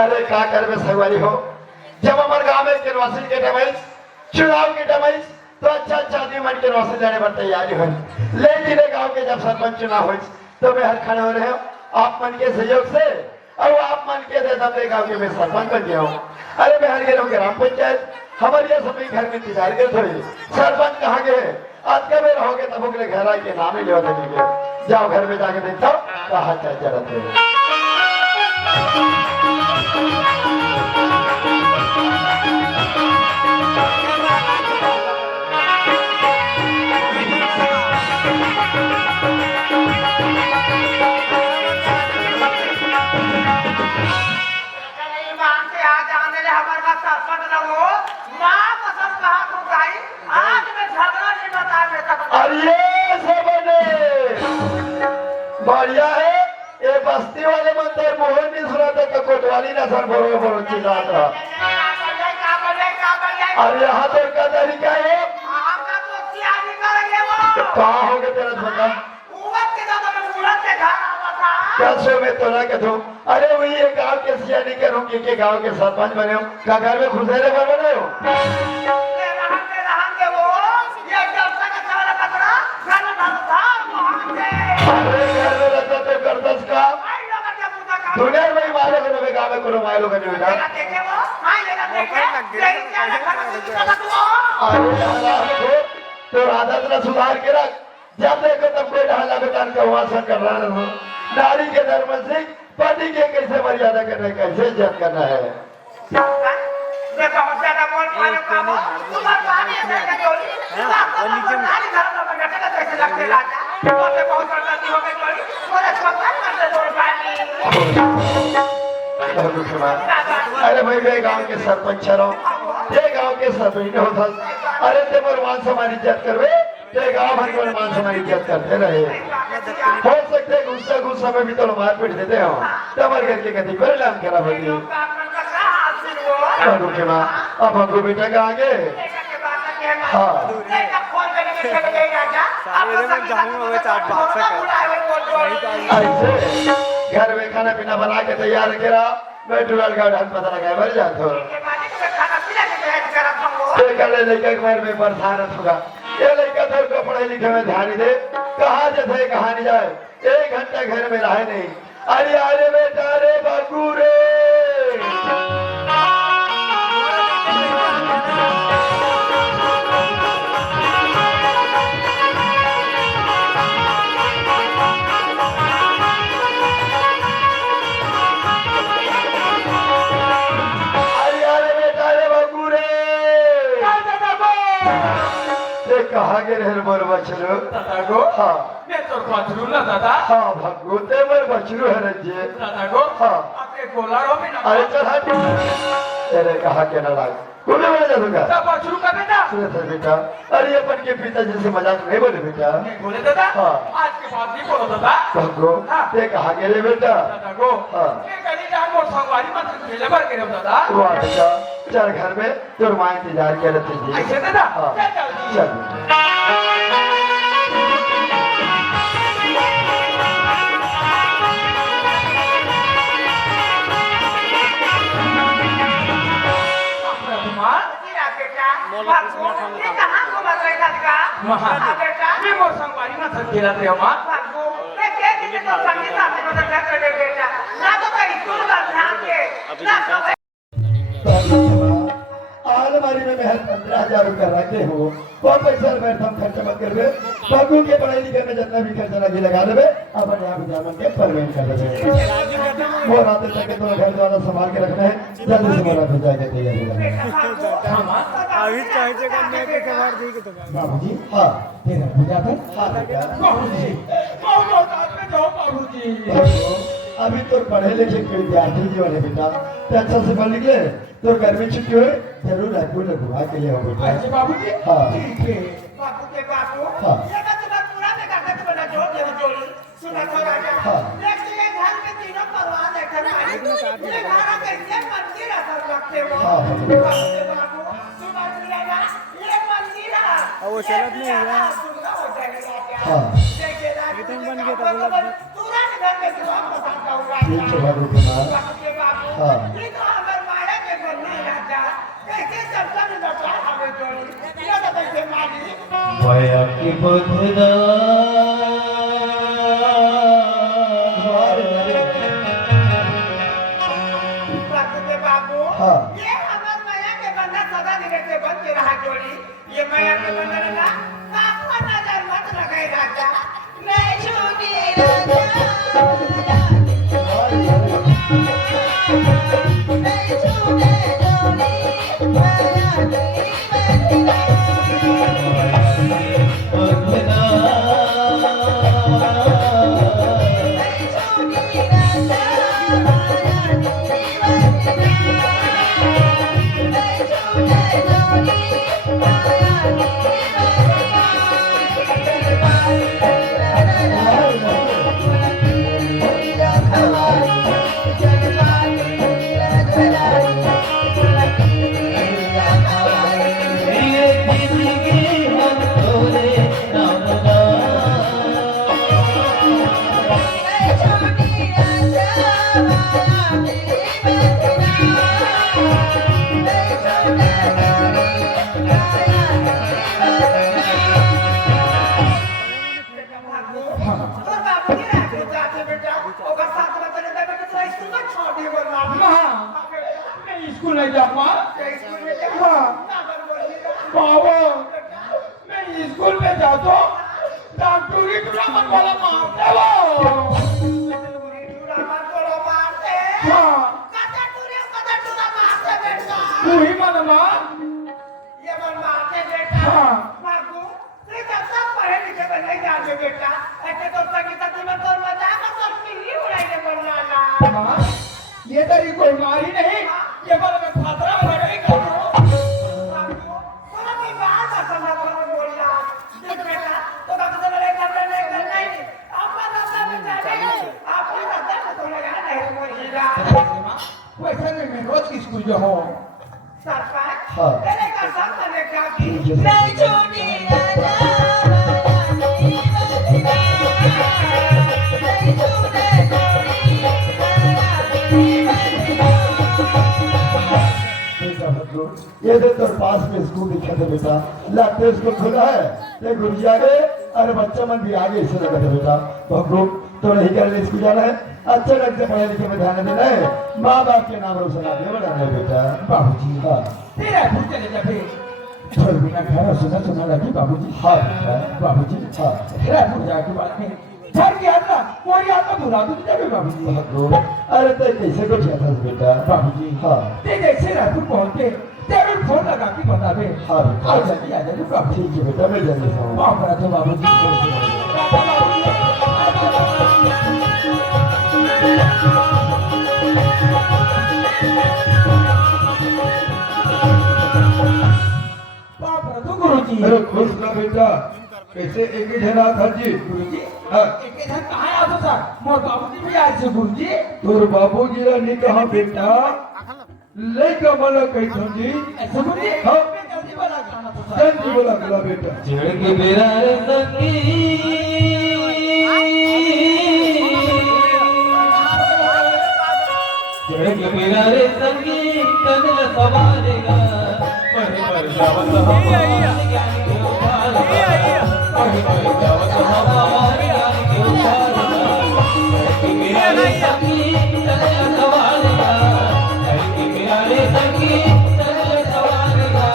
अरे का करबे सगवारी हो जब हमारे गांव में केनवासी के टाइम चुनाव के टाइम तो अच्छा आदमी मन केनवासी जाने पर तैयारी हो लेकिन गांव के जब सरपंच चुनाव हो तो वे हर खड़े हो रहे हो आप मन के सहयोग से और आप मन के दे दे गांव के मैं सरपंच बन गया हूँ। अरे मैं हर गया हूँ ग्राम पंचायत हमारे ये सभी घर में इंतजार कर थोड़ी सरपंच कहाँ गए आज कब रहोगे तब अगले घर आके नाम ही ले देंगे जाओ घर में जाके देखता हूँ कहाँ चाहे जरूरत बढ़िया है ये बस्ती वाले मंदिर मोहन नहीं सुना था कोटवाली ना सर बड़ो बड़ो चिल्लात रहा और यहाँ तो का तरीका है कहाँ हो गया तेरा धंधा कैसे में तो ना कहूँ अरे वही ये गांव के सियानी करूँ के गांव के सरपंच बने हो क्या घर में खुशहाली बने हो दुनिया में मारे को गाँव में कोनो मायलो का नहीं बेटा तो आदत न सुधार के रख जब देखो तब कोई ढाला बेटान का वासन कर रहा है नारी के धर्म से पति के कैसे मर्यादा करना कैसे इज्जत करना है अरे भाई मैं गांव के सरपंच रहो ये गांव के सरपंच होता अरे ते मोर मान सम्मान इज्जत करवे ते गांव भर के मान सम्मान इज्जत करते रहे हो सकते गुस्सा में भी तो मार पीट देते हो तमर घर के कति परिणाम करा होगी के मां अब हमको बेटा का आगे हाँ ऐसे घर में खाना पीना बना के तैयार करा मैं टूरल का ढंग पता लगा मर जाता लड़का घर में परेशान होगा ये लड़का तो को पढ़े लिखे में ध्यान दे कहाँ जैसे कहाँ नहीं जाए 1 घंटा घर में रहे नहीं अरे अरे बेटा रे बाबू रे कहाँ के रहे मोर बछरू दादा गो हाँ मैं तो बछरू ना दादा हाँ भगो ते मोर बछरू है रजे दादा गो हाँ आपके कोलारो में ना अरे चल हट तेरे कहाँ के ना लाग बोले बोले जाऊंगा तब बछरू का बेटा सुने थे बेटा अरे अपन के पिता जैसे मजाक नहीं बोले बेटा नहीं बोले दादा हाँ आज के बाद नहीं बोलो दादा भगो ते कहाँ के रे बेटा दादा गो हाँ ये कहीं जान मोर संगवारी मत खेले भर के रे दादा वाह बेटा चल घर में तोर मां इंतजार कर रही थी ऐसे दादा हाँ चल अलमारी में महज 15,000 रुपया रखे हो वो पैसा बैठा खर्च मत करबे बाबू के पढ़ाई लिखाई में जितना भी खर्चा लगी लगा देबे अपन यहाँ जामन के परमेंट कर देबे वो रात तक तो घर वाला संभाल के रखना है जल्दी से मोरा भेजा के तैयारी करना अभी चाहे करने के खबर दी के तो बाबूजी हां तेरा भेजा था हां बाबूजी बाबूजी अभी तो पढ़े लिखे के विद्यार्थी जीवन है बेटा तो अच्छा से पढ़ निकले तो गर्मी छुट्टी हो जरूर रायपुर में घुमा के लिए हो बेटा अच्छा बाबूजी हाँ ठीक है बापू के बापू हाँ। ये बात तुम्हारा पूरा में काका तो बना जोड़ दे जोड़ी सुना तो राजा हाँ। नेक्स्ट ये घर में तीनों परिवार देखा ना ये घर कैसे मंदिर असर लगते हो हाँ। बापू के बापू सुना मिलेगा ये मंदिर है वो चलत नहीं है सुना हो जाएगा हाँ देखिए मीटिंग बन गया था तुरंत घर में सुना पसंद होगा ठीक है बाबू के मां बापू के बापू हाँ। ये तो हमारे माया के घर नहीं राजा कैसे चलता में बचा हमें जोड़ी ये तो कैसे मारी माया की बंधना बाबू हाँ। ये हमार माया के बंधन सदा निकट से बन के रहा जोड़ी ये माया के बंधन ना बापू नजर मत लगाए राजा मैं छोटी राजा मैं छोटे जोड़ी माया की बंधना स्कूल नहीं जाऊंगा बाबा मैं स्कूल में जाता हूँ डॉक्टरी टूर्नामेंट वाला मारते वो वही मन मार ये मन मारते बेटा बाबू ये जब सब पढ़े लिखे में नहीं जाते बेटा ऐसे तो संगीता तुम्हें तो मजा है मतलब पिल्ली उड़ाई बनना ना ये तेरी कोई मारी नहीं ये बार मैं फातरा भगाई कर रहा हूं थोड़ा भी बात समझ कर बोलना देख बेटा तो बात से लड़ाई नहीं आपका रास्ता में जाने आपका रास्ता में तो लगा नहीं मोहिरा वैसे नहीं मैं रोज की स्कूल जो हूं सरपंच हाँ। तेरे का सामने ने कहा कि मैं छोटी राजा ये तो तेरे पास में स्कूल दिखा था बेटा लाते स्कूल खुला है ये गुरुजी आगे अरे बच्चा मन भी आगे इसे लगा था बेटा तो ग्रुप तो नहीं कर स्कूल जाना है अच्छे ढंग से पढ़ाई लिखे में ध्यान देना है माँ बाप के नाम रोशन आगे बढ़ाना है बेटा बाबूजी हाँ तेरा भूल चले जाते छोड़ बिना घर सुना सुना लगी बाबूजी हाँ बाबूजी हाँ तेरा भूल जाके बाद में घर की आना कोई आता बुला दो जाबे बाबूजी अरे तो कैसे कुछ था बेटा बाबूजी हाँ ते जैसे रायपुर पहुंचे जरूर फोन लगा के बतावे हाँ आओ जल्दी आ जाओ बाबू ठीक है बेटा मैं जल्दी से आऊँ बाप रे तो बाबूजी बाप रे तो गुरुजी अरे खुश ना बेटा कैसे एक ही ढेरा था जी गुरुजी हाँ एक इधर कहाँ आता था मोर बाबूजी भी आए थे गुरुजी तोर बाबूजी ने कहा बेटा लइका वाला कही था जी ऐसे गुरुजी हाँ जल्दी वाला गाना तो था जल्दी बोला गला बेटा चढ़ के मेरा रे संगी चढ़ के मेरा रे संगी कदल सवारेगा पर जावत हमारे ज्ञान के उपारेगा पर जावत हमारे ज्ञान के उपारेगा चढ़ के मेरा रे संगी कदल सवारेगा चढ़ के मेरा रे संगी कदल सवारेगा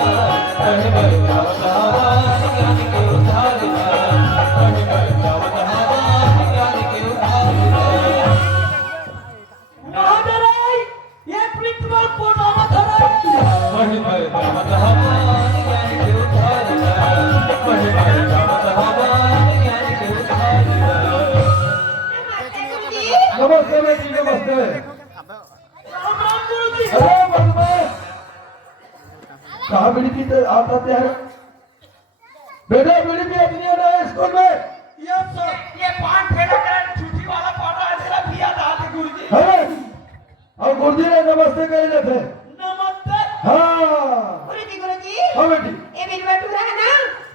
बताते हैं बेटा बीड़ी भी अपनी है ना स्कूल में यस सर ये पान फेरा कर छुट्टी वाला पाटा है तेरा पिया था गुरुजी है और गुरुजी ने नमस्ते कह रहे थे नमस्ते हाँ गुरुजी हाँ बेटी ये बिलवटूरा है ना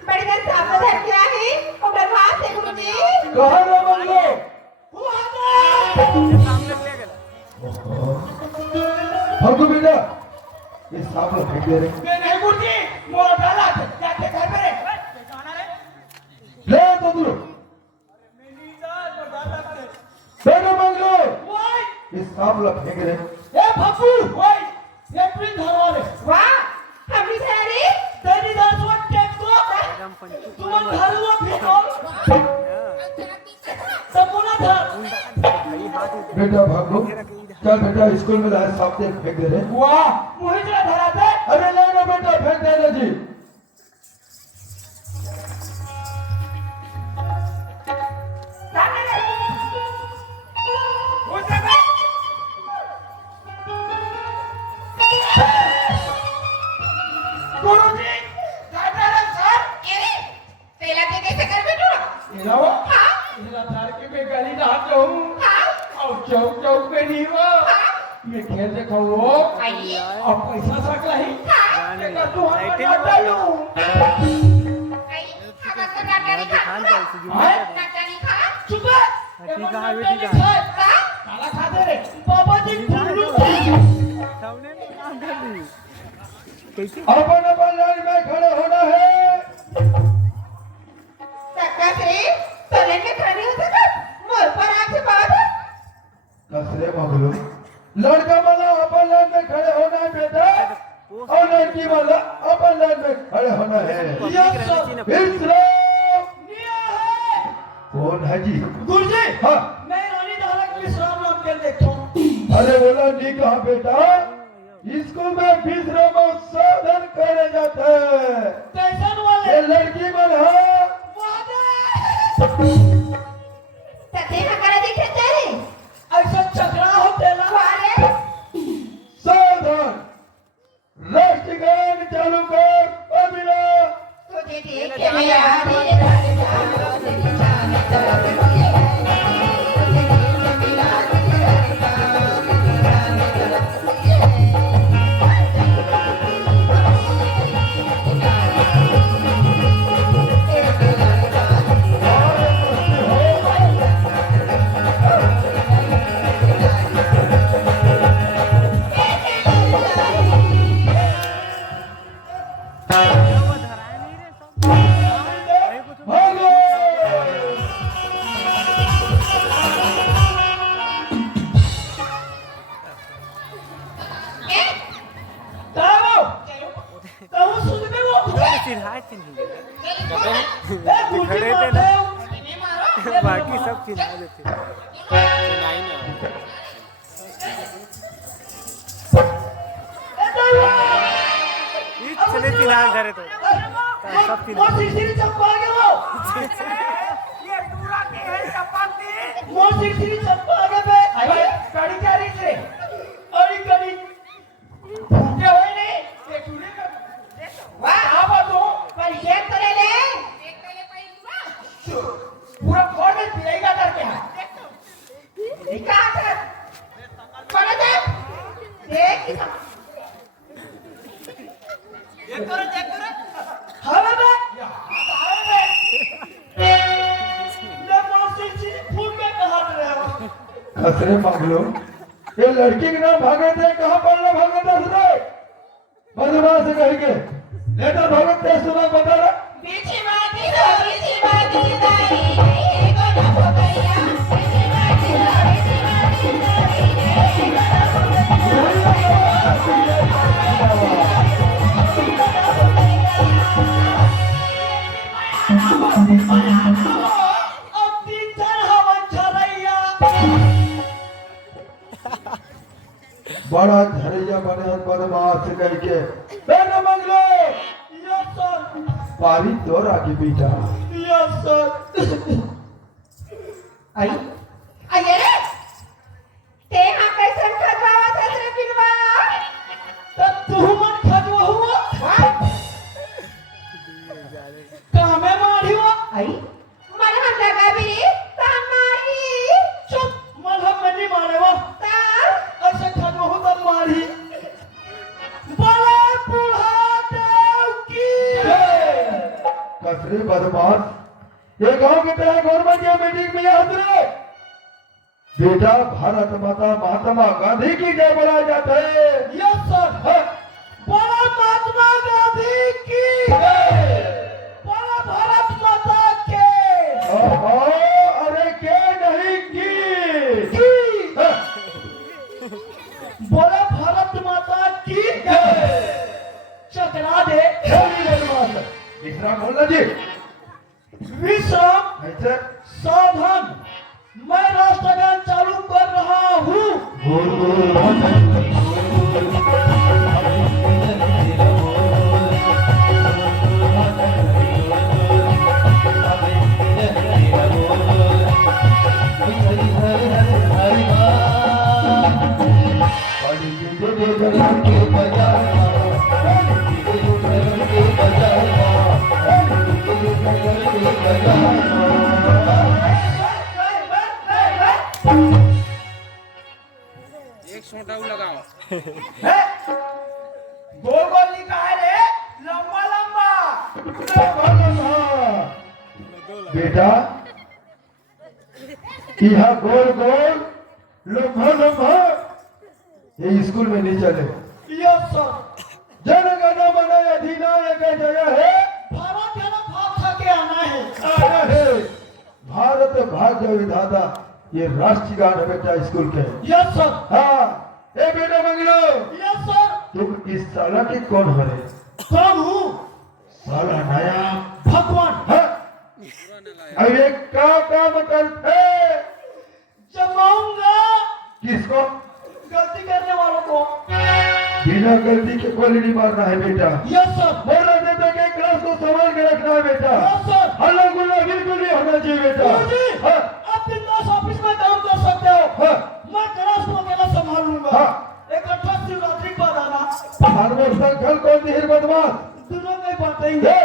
बड़ी देर सामने धर के आए और बर्बाद है गुरुजी कहाँ ना बंगलो हम तो बेटा ये सांप लोग फेंक दे रहे मैं नहीं गुरुजी मोर डाला जाके घर में रे ले तो तू बेटा बंगलो ओए ये सांप लोग फेंक रहे ए भप्पू ओए ये प्रिंट धरवा ले वाह हमरी सारी तेरी दासवा टेप को तुम धरवा फिर सब बोला था बेटा भागो चल बेटा स्कूल में लाए सांप देख फेंक दे रहे वाह मुझे जरा धरा दे अरे ले लो बेटा फेंक देना जी गुरुजी दादा सर तेला के कैसे कर बेटू इलावा हाँ इला धार के मैं गली ना जाऊं हाँ और चौक चौक पे नहीं वो मैं खेल देखो वो आइए और पैसा सकला ही हाँ देखा तू हम जाता हूं आई हम तो नाटक नहीं खा नाटक नहीं खा चुप ठीक है बेटी का का काला खा दे रे बाबा जी फुल्लू सामने काम कर दी कैसे अपन अपन लाइन में खड़े होना है सक्का से तले में खड़े हो सका मोर पर आके बात कसरे मगलो लड़का वाला अपन लाइन में खड़े होना है बेटा और लड़की वाला अपन लाइन में खड़े होना है विश्राम कौन है जी गुरुजी हाँ मैं रानी दालक विश्राम नाम के देखता हूं अरे बोला नहीं कहा बेटा स्कूल में विश्राम साधन करे जाते हैं टेंशन वाले ये लड़की वाला तते हमारा देखे चले ऐसा चकरा होते ना वाले साधन राष्ट्रगान चालू कर अभिला तुझे देख के मेरा धीरे धीरे भागो ताओ ताओ सुन में वो चिल्हाते नहीं ए गुरुजी खड़े थे ना। मारो बाकी सब चिल्ला देते चले चिल्ला धरे तो सब चिल्ला वो सिरसिरी चप्पा के वो ये दूरा के है चपाती वो सिरसिरी चप्पा के बे गाड़ी जा रही से अरे गाड़ी क्या होए ने ये चूड़े का वाह आवा तो पर ये तो ले ले पूरा फोड़ में पिएगा करके है दिखा कर पड़ा दे देख हवा में हवा में ले मौसी जी फूट के कहा रहे हो खसरे मगलो ये लड़की के नाम भागे थे कहाँ पर ना भागे थे सुनो बदमाश कहेंगे लेटर भगत थे सुनो बता रहा बीची माटी दो बीची माटी दाई नहीं को ना हो गया बीची माटी दो बीची माटी दाई नहीं को ना हो अब तीन चार हवा छलैया बड़ा धैर्य बने बदमाश करके बेटा मंगलो यस सर पारी तोरा की बेटा यस सर आई आये रे ते हां कैसन खजवावा था रे पिलवा तब तू मन खजवा हुआ आई मलहम लगावी तमारी चुप मलहम में नहीं मारे वो ता ऐसे खानो हो तब मारी बड़े बूढ़ा देव की कसरी बदमाश ये गांव के तरह गवर्नमेंट या मीटिंग में याद रहे बेटा भारत माता महात्मा गांधी की जय बोला जाता है। यस सर हाँ, बड़ा महात्मा गांधी की बड़ा भारत माता के अरे के नहीं की हाँ, बड़ा भारत माता की चकरा दे खेली बदमाश तीसरा बोलना जी विश्राम ऐसे सावधान मैं राष्ट्रगान चालू कर रहा हूँ बोल बोल भजन एक छोटा लगाओ गोल गोल लिखा है रे लंबा लंबा बेटा यहाँ गोल गोल लम्हा लम्हा ये स्कूल में नहीं चले। यस सर जनगण मन अधिनायक जय है भारत जन भाग खा के आना है आया है भारत भाग्य विधाता ये राष्ट्रीय गान है बेटा स्कूल के। यस सर हाँ ए बेटा मंगलो यस सर तुम इस साला के कौन हो रहे कौन हूँ साला नया भगवान हाँ अब एक का काम करते जमाऊंगा किसको गलती करने वालों को बिना गलती के क्वालिटी मारना है बेटा। यस सर बोला देता कि क्लास को संभाल के रखना है बेटा। यस सर हल्ला गुल्ला बिल्कुल नहीं होना चाहिए बेटा। गुरुजी हाँ आप बिंदास ऑफिस में काम कर सकते हो हाँ मैं क्लास को अकेला संभाल लूंगा हाँ। 31 शिवरात्रि को आना धार्मिक संकल्प कौन सी बदमाश दोनों में बातेंगे ये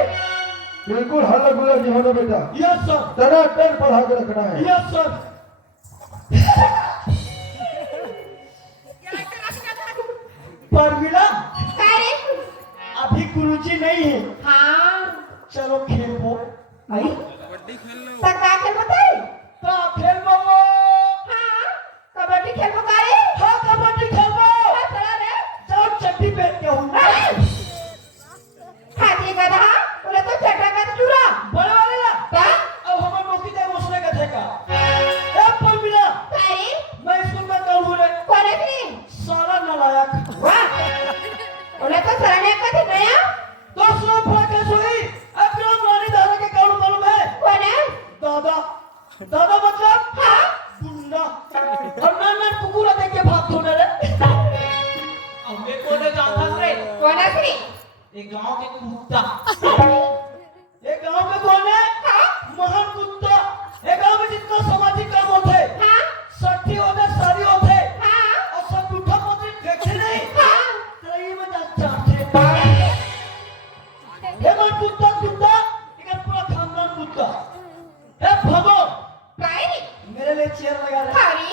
बिल्कुल हल्ला गुल्ला नहीं होना बेटा। यस सर टनाटन पढ़ा के रखना है। यस सर परमिला काय अभी गुरुजी नहीं है हाँ चलो खेलो आई कबड्डी खेल लो तका खेल बताई तो खेलो हाँ कबड्डी खेल बताई हाँ कबड्डी खेलो हाँ चला रे जाओ चट्टी पहन के हूँ खाती गधा बोले तो चटा का चूरा बड़े वाले ना का अब हमें नौकरी दे उसने का ठेका ए परमिला काय मैं स्कूल में काम हो रहे कोण है ती सारा नालायक वाह बोले तो सराने कधी नया दूसरा फड़के सोई अग्रम रानी दादा के कानून मालूम है कोण है दादा दादा मतलब हाँ गुंडा और मैं कुकुरा देख के भाग छोड़े रे हमें को ने जानता रे कोण है ती एक गांव के कुत्ता ये गांव में कौन है महान कुत्ता ये गांव में जितना सामाजिक काम होते हाँ सट्टी होते सारी होते हाँ और सब उठा पत्री फेंकते नहीं हाँ तेरी में चाहते ये मन कुत्ता कुत्ता ये पूरा खानदान कुत्ता ए भगो काय मेरे लिए चेयर लगा रहे हरी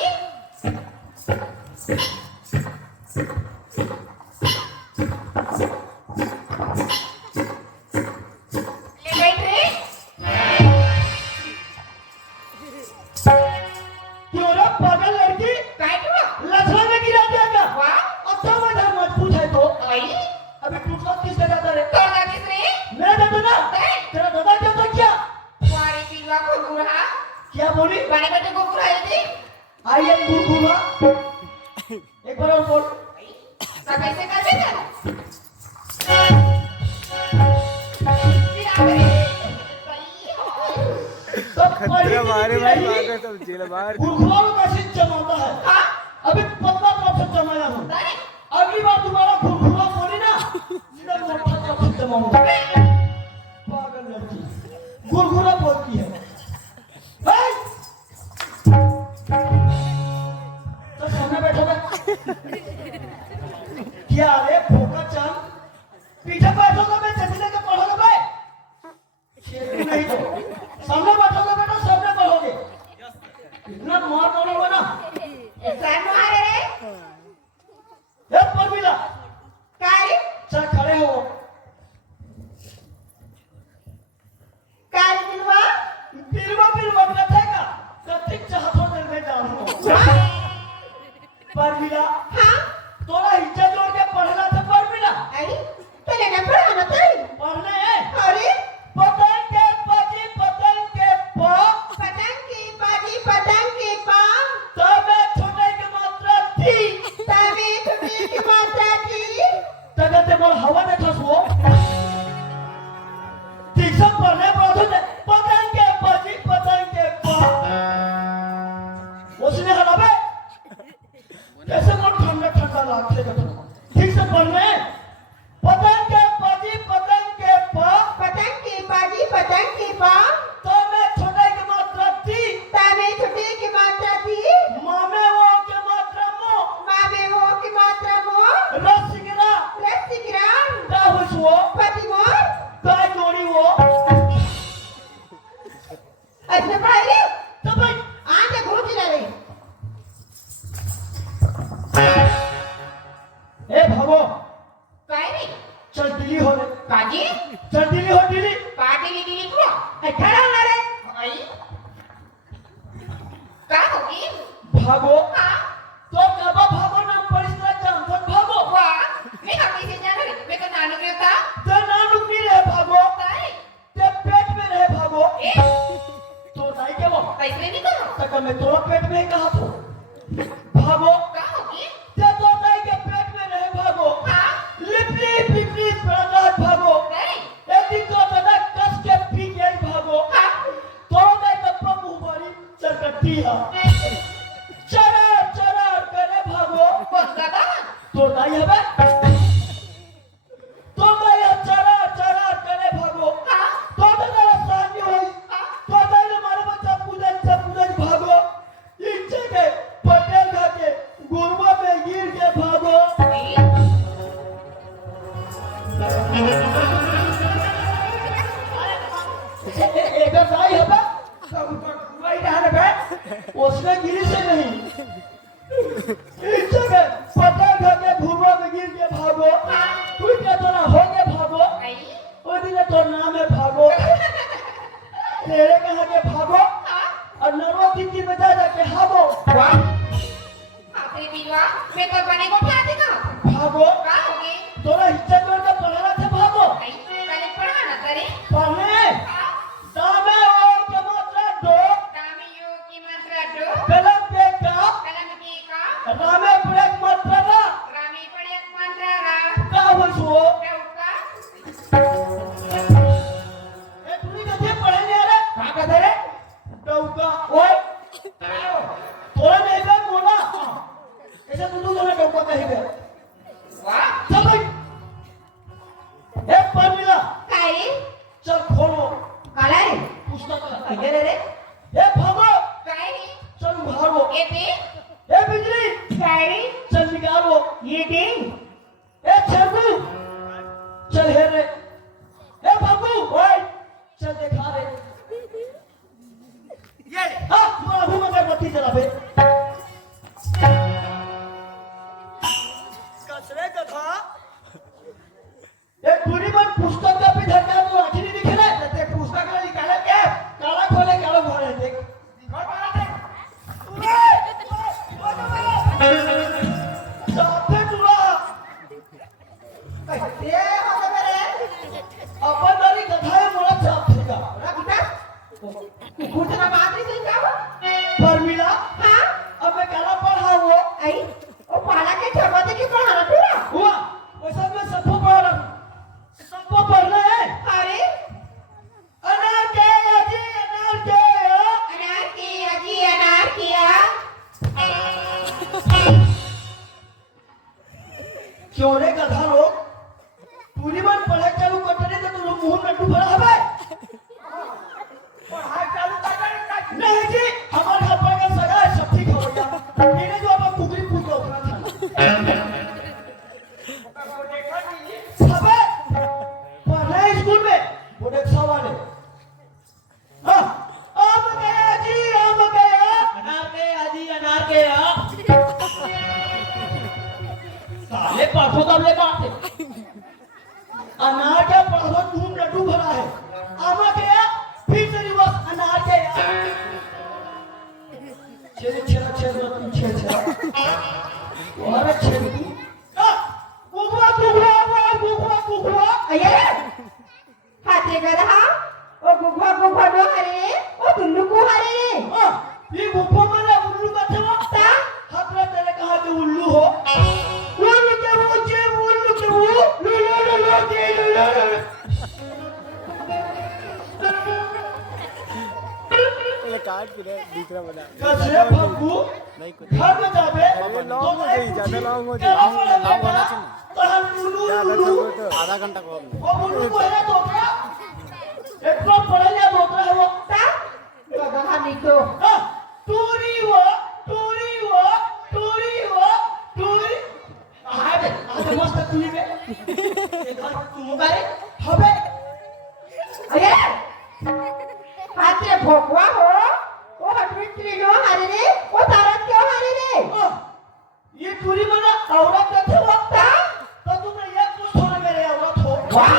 ले बैठ रे क्यों रे पागल लड़की काय तू लथड़ा में गिरा दिया क्या वाह अच्छा मजा मजबूत है तो आई अभी टूटना किसने जाता रे तोड़ा किसने मेरा दादा ना तेरा दादा क्या था क्या वारी पिलवा को गुरहा क्या बोली बड़े बेटे को गुरहा थी आई एम गुरुकुला एक बार और बोल सब ऐसे कर बेटा खतरा मारे भाई मारे सब जेल बाहर गुरुकुलों का सीट जमाता है अभी 15 तरफ से जमाया हूँ अगली बार तुम्हारा गुरुकुला बोली ना सीधा मोटा तरफ से जमाऊंगा पागल लड़की गुरुकुला बोलती है तो सामने बैठो मैं क्या रे फोका चांद पीछे बैठोगे मैं चटने के पढ़ोगे मैं नहीं तो परमिला हाँ तोरा इज्जत जोड़ के पढ़ना था परमिला अरे पहले ना पढ़ाना था पढ़ने है अरे पतंग के बाजी पतंग के पा पतंग की बाजी पतंग के पाँव तबे छोटे के मात्रा थी तभी तुम्हें की मात्रा थी तबे ते मोर हवा में ठसवो ठीक से पढ़ने पड़ो तो पतंग के बाजी पतंग के पा उसने हलावे कैसे मोर ठंडा ठंडा लागते का ठीक से पढ़ने पतंग के बाजी पतंग के पा पतंग की बाजी पतंग के पाँव तबे छोटे के मात्रा थी तभी तुम्हें की मात्रा थी मामे वो के मात्रा मो मामे वो की मात्रा मोर रसिकरा रस्सी गिरान दा हुसवो पति मोर दा जोड़ी वो अच्छा पढ़ाई ले तो भाई आंटे घुर चिल्ला रही ए भागो काय रे चल दिल्ली हो रे काजी चल दिल्ली हो दिल्ली पार्टी ली तू खड़ा ना रे आई का होगी भागो हाँ तो कब भागो ना परिस्थिति जानकर भागो वाह मैं कभी से जान रही मैं तो नानू के था ते ना नुकनी रहे भागो काय ते पेट में रहे भागो ए तो नहीं के वो पैसे नहीं करो तक मैं तोरा पेट में कहा तो भागो का होगी ते तो नहीं के पेट में रहे भागो हाँ लिपली पिपली प्रणाम भागो नहीं एक दिन तो दादा कस के पी के भागो हाँ तो नहीं तो प्रभु बड़ी चरकटी है चरा चरा करे भागो बस दादा तो नहीं है तो मैं चरा चरा करे भागो हाँ तो दादा सानी होई तो दादा मारे बच्चा पूजन भागो इन जगह पटेल खा के गुरुआ में गिर के भागो एक साई है बा वही डाल बे उसने गिरी से नहीं इस जगह पटेल खा के गुरुआ में गिर के भागो तू क्या तोरा हो के भागो आई ओ दिन तो नाम है भागो तेरे कहाँ के भागो और नरवा की बजा जाके भागो वाह आखिरी बिलवा मैं तो बने को क्या देगा भागो का होगी तोरा हिस्सा कर के पढ़ना था भागो आई पहले पढ़ाना करे पढ़ने दामे और के मात्रा दो दामियों की मात्रा दो कलम पे का कलम की का रामे ब्रेक मात्रा ना रामी पड़े मात्रा रा का वसो डौका ए तूने कथे पढ़े नहीं रे का कथे रे डौका ओए तोरा नहीं बे मोला ऐसा तू तोरा डौका कही बे वाह सब ए परमिला काय चल खोलो काला रे पुस्तक इधर रे ए भागो काय रे चल भागो ये दे ए बिजली काय रे चल निकालो ये दे ए छरगू चल हे रे ए बाबू ओए चल देखा रे ये हां मोरा घूम के बत्ती जला बे कसरे कथा ए पूरी बात पुस्तक का भी धक्का तो आखिर नहीं दिखे रे ते पुस्तक ला निकाले के काला खोले काला भरे देख घर वाला देख साथे तुला ये होता मेरे अपन दारी कथा है मोला छाप देगा ना बेटा कुछ ना बात नहीं क्या परमिला हाँ अब मैं काला पढ़ा वो आई ओ पाला के छरवाते की पढ़ाना पूरा हुआ वैसा मैं सबको पढ़ रहा हूँ सबको पढ़ना है अरे अनार के अजी अनार के अनार की अजी अनार किया क्यों रे गधा लोग पूरी बात पढ़ाई चालू करते तो तुम मुंह में डूब रहा है पढ़ाई चालू कर ये गुफा में उल्लू का थे वक्त हतरा तेरे कहा कि उल्लू हो उल्लू के वो जे उल्लू के वो लो जे लो ये काट के दूसरा बना कैसे भगू नहीं कुछ घर में जाबे अरे लॉन्ग हो गई ज्यादा लॉन्ग हो जाए लॉन्ग होना चाहिए तो हम उल्लू ज्यादा उल्लू तो आधा घंटा को वो उल्लू को है दोतरा एक तो पढ़े लिया दोतरा है वो कहा नहीं तो टूरी आदे मस्त टूरी में एक बार तुम बारे हबे अरे हाथे भोकवा हो वो हटवित्री नो हारे रे वो तारत क्यों हारे रे ये टूरी मना औरत का थे वक्त तो तुमने ये कुछ थोड़ा मेरे औरत हो वाह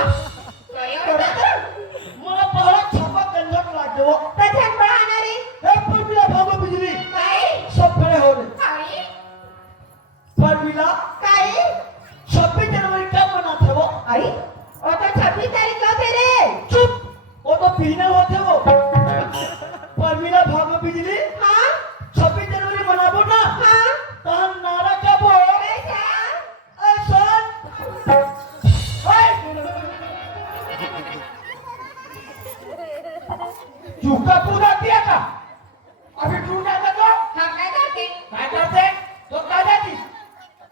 मोरा पहला छापा गंजक लाग दो तजन बढ़ाना रे एक पर मिला भागो बिजली काई सब खड़े हो रहे काई पर मिला काई 26 जनवरी कब मनाते वो आई और तो 26 तारीख को थे रे चुप वो तो पीने होते वो पर मिला भागो बिजली हाँ 26 जनवरी मनाबो ना हाँ तहन नारा कब हो कैसा ऐसा चूका पूरा दिया था अभी टूटा था तो हम क्या करते क्या करते तो क्या जाती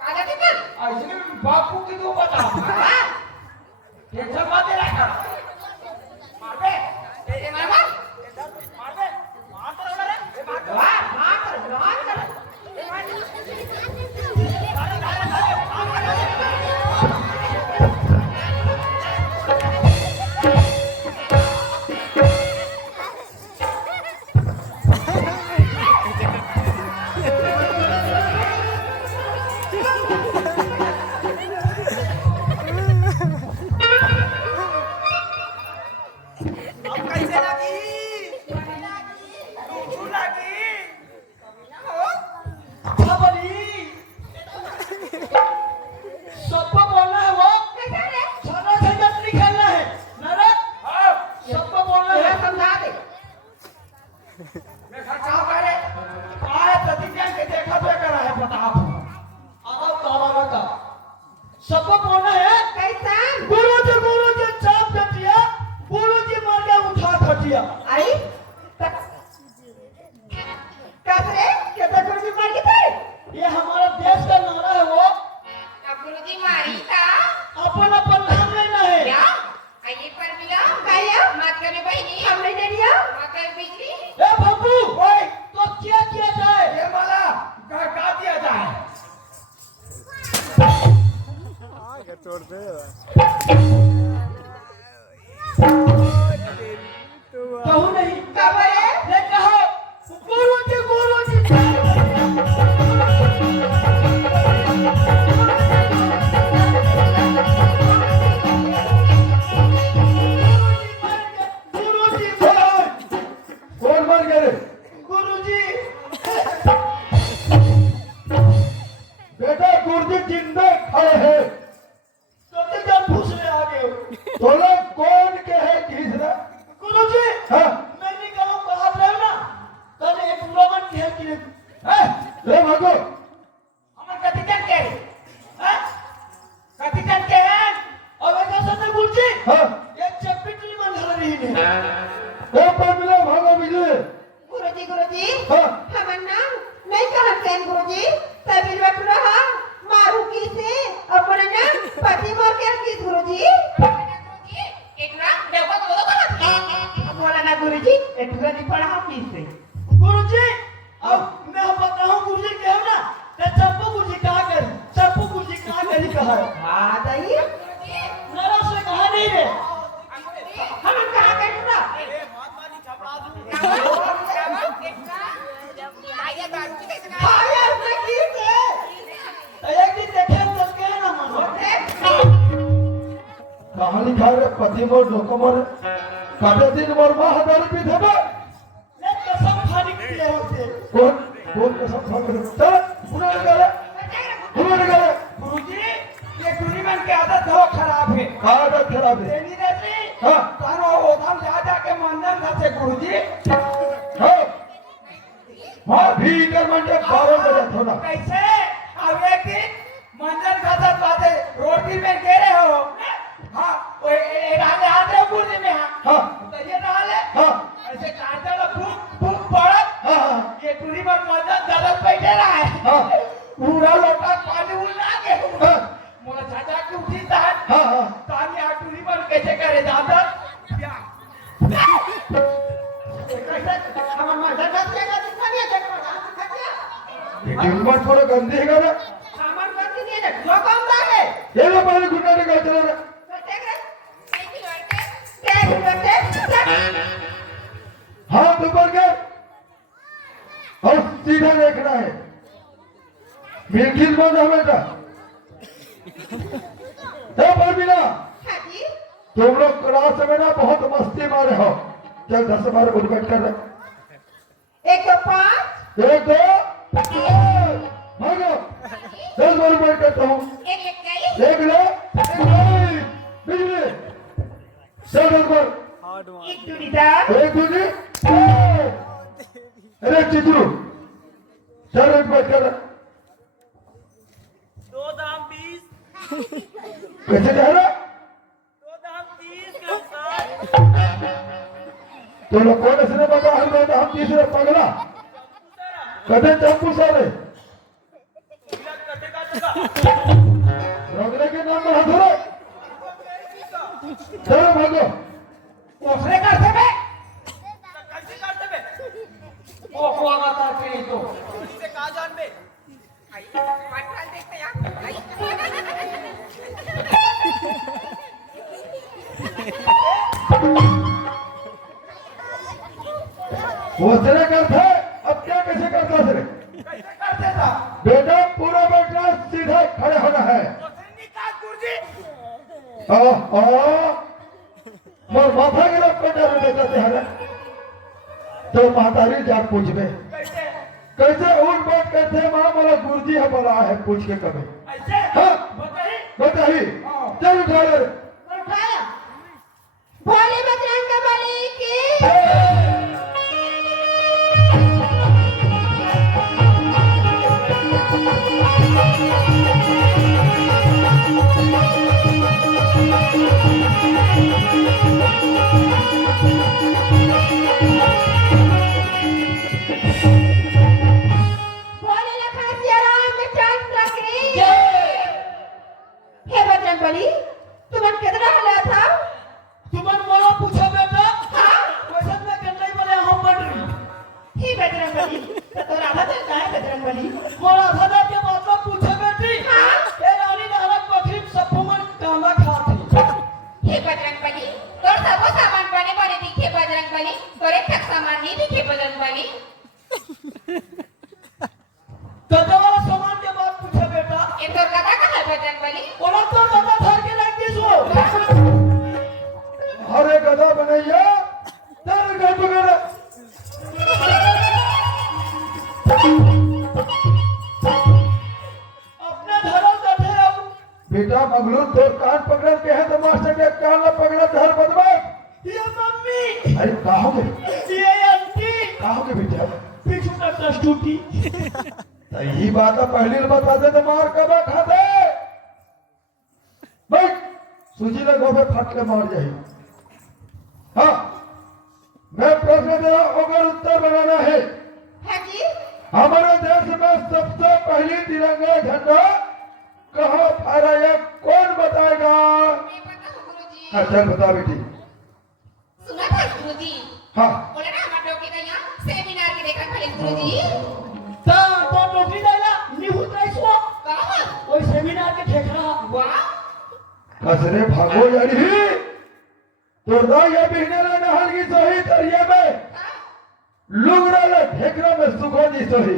कागा के कर ऐसे बापू की तो बता हाँ टेंशन मत ले रखा मार दे ए मामा मार दे वाह मार कर सबको बोलना है वो कैसा रे सारा झंझट नहीं खेलना है नरक सबको बोलना है समझा दे मैं खर्चा करे आए प्रतिज्ञा के देखा तो करा है प्रताप आराम तारा लगा सबको बोलना है कैसा गुरुजी चाप खटिया गुरुजी मर गया उठा खटिया आई कबरे के तो गुरुजी मार के थे ये हमारा देश का नारा है वो अब गुरुजी मारी था अपन अपन नाम लेना है क्या आइए पर मिला काया मत करे बहनी हम नहीं दे दिया मत करे बिजली ए बाबू ओए तो क्या किया जाए ये वाला का दिया जाए आगे छोड़ दे कहूँ नहीं कबरे ये कहो गुरुजी गुरुजी कौन मर गए गुरुजी बेटा गुरुजी जिंदा खड़े हैं तो जब पूछने आ गए तो लोग कौन के है तीसरा गुरुजी हाँ मैंने कहा बाहर रहो ना कल एक लोगन के है कि ले भागो हमर कथी कर के हैं कथी कर के हैं और वैसा सब गुरुजी हाँ एक चप्पी मन धर रही ने ए पर मिला भागो बिजली गुरुजी हाँ हमर नाम नहीं कहत हैं गुरुजी तबिल बैठ रहा मारू की से अपने नाम पति मोर के की गुरुजी एकरा देवा तो कहत बोला ना गुरुजी एकरा नहीं पढ़ा की से गुरुजी अब मैं बताऊं गुरुजी क्या है ना ते चप्पू गुरुजी कहा कर चप्पू गुरुजी कहा करी कहा है हां दई नरक से कहा नहीं रे हम कहा कर ना आया नहीं से एक दिन देखे तो के ना मानो कहां लिखा है पति मोर लोक मोर काटे दिन मोर मां हदारी पी देबे ले कसम खानी किए होते कौन कसम खाने चल पुणे गए गुरुजी ये टूरी मन की आदत हो खराब है आदत खराब है तेरी रहती हां तारो ओधाम जा के मंदन से गुरुजी हां हाँ भी कर मंडे 12 बजे थोड़ा कैसे अब एक दिन मंजर खाता बाते रोटी में गिरे हो हाँ वो डाले आते कुर्सी में हाँ तो ये डाले हाँ ऐसे काटे लो फूक फूक पड़ा हाँ ये टूरी पर मंजर दरद बैठे रहा है हाँ पूरा लोटा पानी उड़ा के हाँ मोला चाचा की उठी तान हाँ हाँ तानी आ टूरी पर कैसे करे दादा क्या कैसे हम मंजर का लेगा दिखा दिया देखो ये टिम्बर थोड़ा गंदी है ना सामान कर के दिए जो काम था है ये लो पहले गुंडा निकाल चला ना हाथ ऊपर कर और सीधा देखना है मिलकिल बंद है बेटा परमीना हाँ जी तुम लोग क्लास में ना बहुत मस्ती मारे हो चल 10 बार उठबैठ कर 1 2 5 1 2 भागो 10 बार उठबैठ करता हूँ 1 1 एक लो बिजली चल 10 बार हार्ड मार 1 2 3 एक दूसरी अरे चित्रू चल उठबैठ कर 2 दाम 20 कैसे कह रहा 2 दाम 30 के साथ तो लोग कौन इसने बता हम तीसरे पगला कदे चंपू साले रोकने के नाम पर हथौड़ा चलो भागो दूसरे करते में कैसे करते में वो को आता के तो इससे कहा जान बे वो सरे करता है अब क्या कैसे करता सरे कैसे करते था बेटा पूरा बैठना सीधा खड़े होना है निकाल गुरुजी मोर माथा गिरा कोटा में देता तेहरा तो महतारी जा पूछबे कैसे कैसे उठ बैठ करते माँ बोला गुरुजी है बोला है पूछ के कभी ऐसे हाँ बताइए बताइए चल उठा ले उठाया भोले बजरंग बली की भोले लखन सिया रामचंद्र की हे बजरंग बली तुमन कितना हला था तुमन मोला पूछा बेटा हाँ क्वेश्चन में कर नहीं बोले हम पढ़ रही हे बजरंग बली तो राधा चलता है बजरंग बली मोला सदा के बात में पूछे बेटी हाँ ये रानी नारक पथरी सब मन कामा खाते हे बजरंग बली तोर सबो सामान बने बने दिखे बजरंग बली तोरे तक सामान नहीं दिखे बजरंग बली दादा वाला सामान के बात पूछे बेटा ये तोर कथा कहा बजरंग बली बोला तो दादा धर के रख दी सो हरे गधा बनैया तेरे घर पकड़ अपने धरो बैठे अब बेटा मगलू तो कान पकड़ के है तो मास्टर के कान में पकड़ा धर बदमाश ये मम्मी अरे कहोगे ये आंटी कहोगे बेटा पीछू का टच टूटी तो यही बात पहली बता दे तो मार कब खाते भाई सूजी लगो पे फट के मार जाए हाँ मैं प्रश्न दे रहा हूं अगर उत्तर बनाना है हाँ जी हमारे देश में सबसे पहली तिरंगा झंडा कहाँ फहराया कौन बताएगा मैं पता हूँ गुरुजी हाँ चल बता बेटी सुना था गुरुजी हाँ बोले ना हमारे लोग के यहाँ सेमिनार के देखा पहले गुरुजी ता तो टोकरी दाला निहु त्राइसो कहाँ ओई सेमिनार के ठेकरा वाह कसरे भागो यारी तोरदा ये बिहने ला नहल की सोही तरिया में लुगड़ा ला ढेकरा में सुखो दी सोही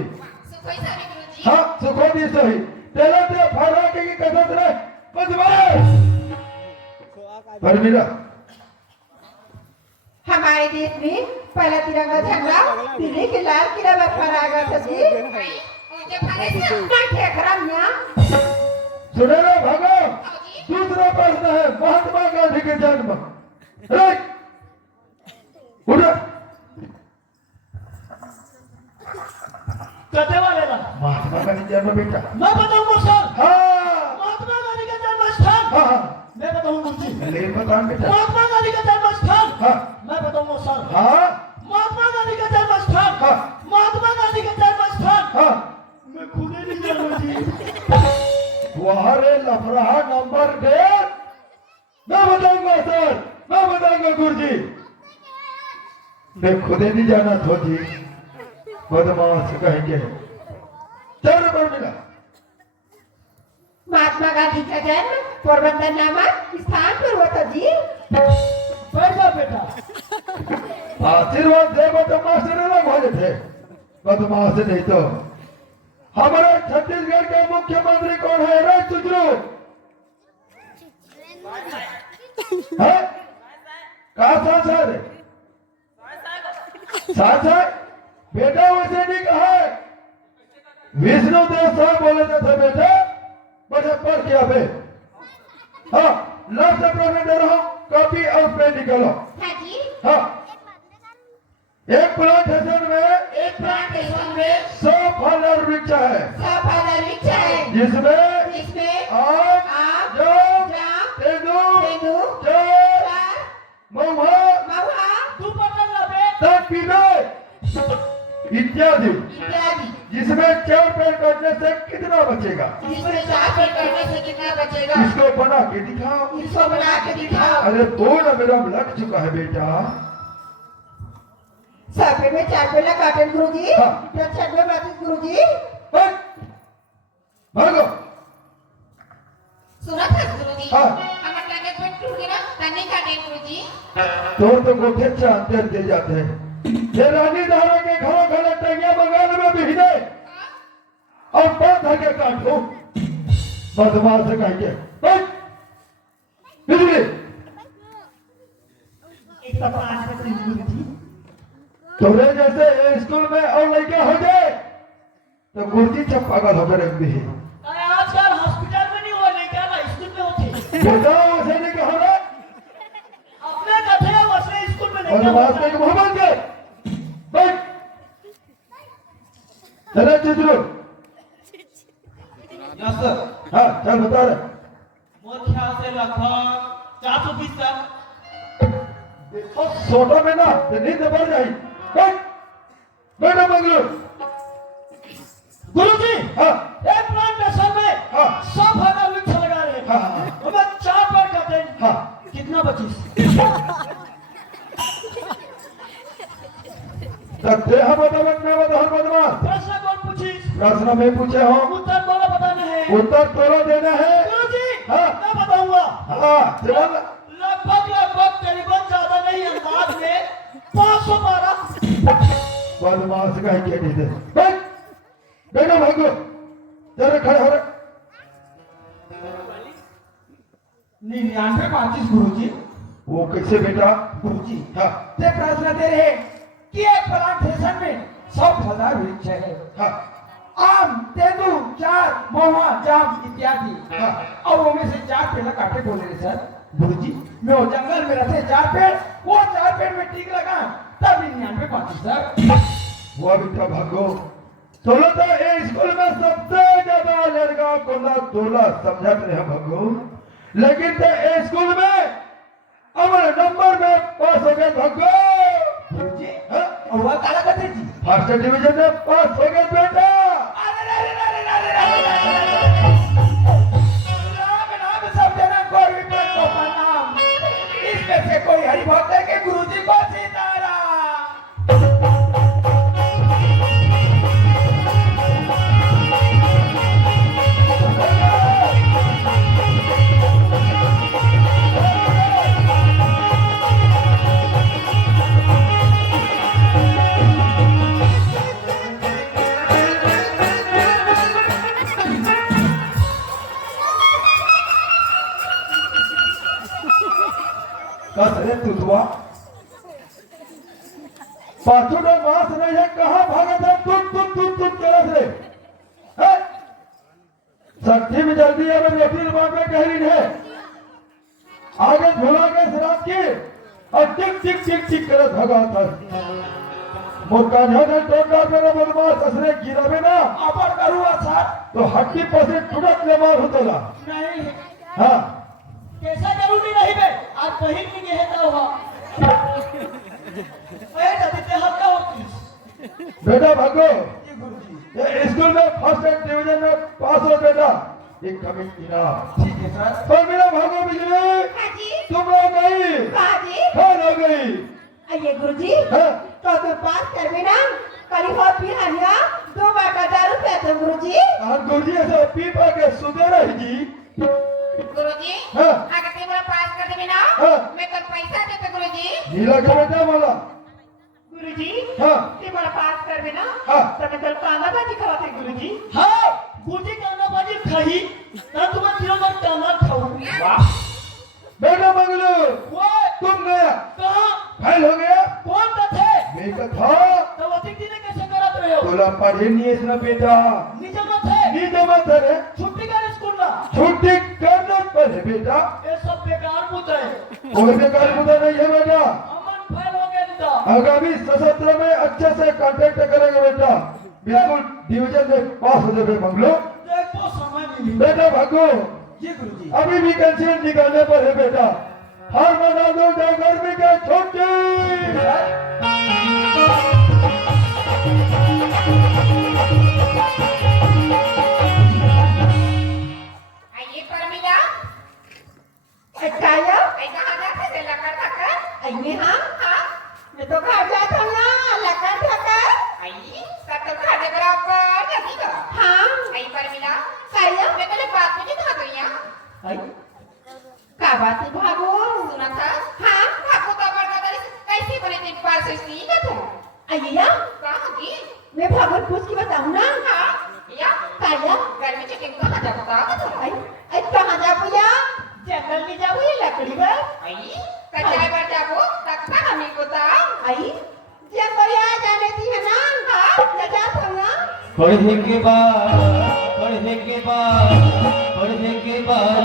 सुखोई सारे गुरुजी हाँ सुखो दी सोही तेरा तेरा फहरा के की कसरत रे बदमाश परमीरा हमारे देश में पहला तिरंगा झंडा दिल्ली के लाल किला पर फहराया था जी उनके फहरे से मैं ठेकरा मियां सुने लो भागो दूसरा प्रश्न है महात्मा गांधी के जन्म उठ महात्मा गांधी जन्म बेटा मैं बताऊंगा सर। हाँ महात्मा गांधी का जन्म स्थान हाँ हाँ मैं बताऊंगा जी। लेकिन बता बेटा महात्मा गांधी का जन्म स्थान हाँ मैं बताऊंगा सर। हाँ महात्मा गांधी का जन्म स्थान हाँ महात्मा गांधी का जन्म स्थान हाँ मैं खुद ही नहीं जानूंगा जी। तुम्हारे लफड़ा नंबर डेट मैं बताऊंगा सर, मैं बताऊंगा गुरुजी। मैं खुद ही नहीं जाना था जी, बदमाश कहेंगे। 4 नंबर मिला। महात्मा गांधी का जन्म पोरबंदर नामक स्थान पर हुआ था जी। पैसा बेटा आशीर्वाद दे बदमाश से अलग हो जाते, बदमाश नहीं तो। हमारे छत्तीसगढ़ के मुख्यमंत्री कौन है? रे चुजरू है? कहा सांसद? सांसद बेटा वैसे नहीं कहा है। विष्णु देव साहब बोले थे बेटा, बड़े पढ़ के अबे। हाँ लफ्ज प्रश्न दे रहा हूँ, कॉपी और पेन निकालो। हाँ जी। हाँ एक प्लांटेशन में 100 फल वृक्ष है, 100 फल वृक्ष है जिसमें आम, जाम, तेंदू, चेर, महुआ, तू पकड़ ला बे तक पीले इत्यादि। जिसमें 4 पेड़ काटने से कितना बचेगा? जिसमें 4 पेड़ काटने से कितना बचेगा? इसको बना के दिखाओ। इसको बना के दिखाओ। अरे 2 ना मेरा लग चुका है बेटा। 100 पेड़ में 4 पेड़ काटे गुरुजी। हाँ। 6 में बात गुरुजी। भागो। सुना था गुरुजी। हाँ। हमारे टारगेट पे टूट गया, तने काटे गुरुजी। तो गोटे चांदर दे जाते हैं। ये रानी धारा के घरों घरे टंगिया बगान में बिहने और बांध के काटो, बदमाश कहेंगे। बिजली एक तो 5 बजे गुरुजी। तोरे जैसे स्कूल में और लड़के हो जाए तो गुरुजी सब पागल हो गए भी। अरे आजकल हॉस्पिटल में नहीं हो रही क्या ना स्कूल में होते। बेटा वैसे नहीं कहो रे, अपने कथे वैसे स्कूल में नहीं बदमाश के मोहम्मद के बैठ। चले चित्रू। Yes sir. हाँ चल बता रहे। मोर ख्याल से लगभग 420 सर। देखो सोटा में ना नींद बढ़ जाए। बैठ बैठो मंगलू। गुरुजी हाँ एक प्लांटेशन में हाँ 100 फल वृक्ष लगा रहे हैं। हाँ हमें 4 पेड़ काटे हाँ कितना बची? तब देहा बतावत में बदहर बदमाश। प्रश्न कौन पूछी? प्रश्न में पूछे हो, उत्तर बोला बताना है। उत्तर तोरो देना है। गुरुजी हाँ। मैं बताऊंगा। हाँ चल लगभग करीबन ज्यादा नहीं अंदाज में 512। बदमाश कहीं के नहीं दे। बैठ बैठो भागो। चल खड़े हो रहे। 99-25 गुरुजी। वो कैसे बेटा? गुरुजी हाँ ते प्रश्न दे रहे कि एक प्लांटेशन में 100 फलदार वृक्ष है। हाँ आम, तेंदू, चार, महुआ, जाम इत्यादि। हाँ और वो में से 4 पेड़ काटे बोले रहे सर। गुरुजी मैं वो जंगल में रहते 4 पेड़, वो 4 पेड़ में टीक लगा तब 99-25 सर। वो बेटा भागो। तोलो तो ये स्कूल में सबसे ज्यादा लड़का को ना तोला समझत रहे भागो, लेकिन ते ये स्कूल में अमर नंबर में पास हो गए भागो। गुरुजी हाँ? और वह काला करते जी। फर्स्ट डिवीजन में पास हो गए बेटा। राम नाम सब जना कोई भी पर तो नाम। इसमें से कोई हरि भक्त है कि गुरुजी को सीताराम। अरे तुझवा पाछू का मांस नहीं है, कहाँ भागे थे तुम तेरा से है? सब्जी में जल्दी है, रोटी बांटे कहीं है आगे झोला के शराब की और टिक टिक टिक टिक कर भगा था। मुकान्या ने टोका मेरा बदमाश असरे गिरावे ना आपण करू सर तो हड्डी पसे टुडक ले मार होतला नहीं हाँ कैसा करू भी नहीं बे आज कहीं नहीं गए तो हो ए दादी ते हम का बेटा भागो जी गुरुजी ये स्कूल में फर्स्ट डिवीजन में पास हो बेटा एक कमी इनाम ठीक है सर पर मेरा भागो बिजली हाँ जी तुम लोग गई हाँ जी खान हो गई आइए गुरुजी हाँ तो पास कर भी ना करी हो पी हरिया 2 बाटा दारू पीते गुरुजी और गुरुजी ऐसे पी पा के सुधे रही जी गुरुजी हाँ अगर ते मला पास कर दे ना हाँ मैं कल पैसा देते गुरुजी नीला का बेटा वाला गुरुजी हाँ ते मला पास कर दे ना हाँ तो मैं कल कांदा भाजी खवाते गुरुजी हाँ गुरुजी काना बाजी खाई ना तुम्हें दिनों काना खाऊं वाह बेटा मंगलू वो तुम गया कहाँ फैल हो गया कौन थे मैं का था तो अतिक दिन कैसे करत रहे हो तोला पढ़े नहीं है ना बेटा निजे में थे नी जमा रे छुट्टी कर स्कूल ना छुट्टी करना पड़े बेटा ये सब बेकार बुत है कोई बेकार मुद्दा नहीं है बेटा अमन फैल हो गया तो आगामी सशस्त्र में अच्छे से कांटेक्ट करेंगे बेटा बिल्कुल डिवीजन में पास हो जाए मंगलू देखो समय मिली बेटा भागो जी गुरुजी अभी भी कंसील निकालने पर है बेटा हर मना दो गर्मी के छुट्टी आइए परमिला अटाया आई कहां जाते थे लकड़ थका आइए हां हां मैं तो घर जाता हूं ना लकड़ थका आई सब तो खाने बराबर नहीं का हां आई परमिला काया मैं कल बात मुझे था गई यहां आई का बात है भागो सुना था हां भागो तो बड़ा कैसे बने थे पास से सी का था आइया कहां की मैं भागो पूछ के बताऊं ना हां या काया घर में चिकन कहां जाता था आई आई कहां जाबू या जंगल में जाबू या लकड़ी पर आई कचाई पर जाबू तक हमें को ता आई जंगल आ जाने दी है ना हां जा था ना पढ़ने के बाद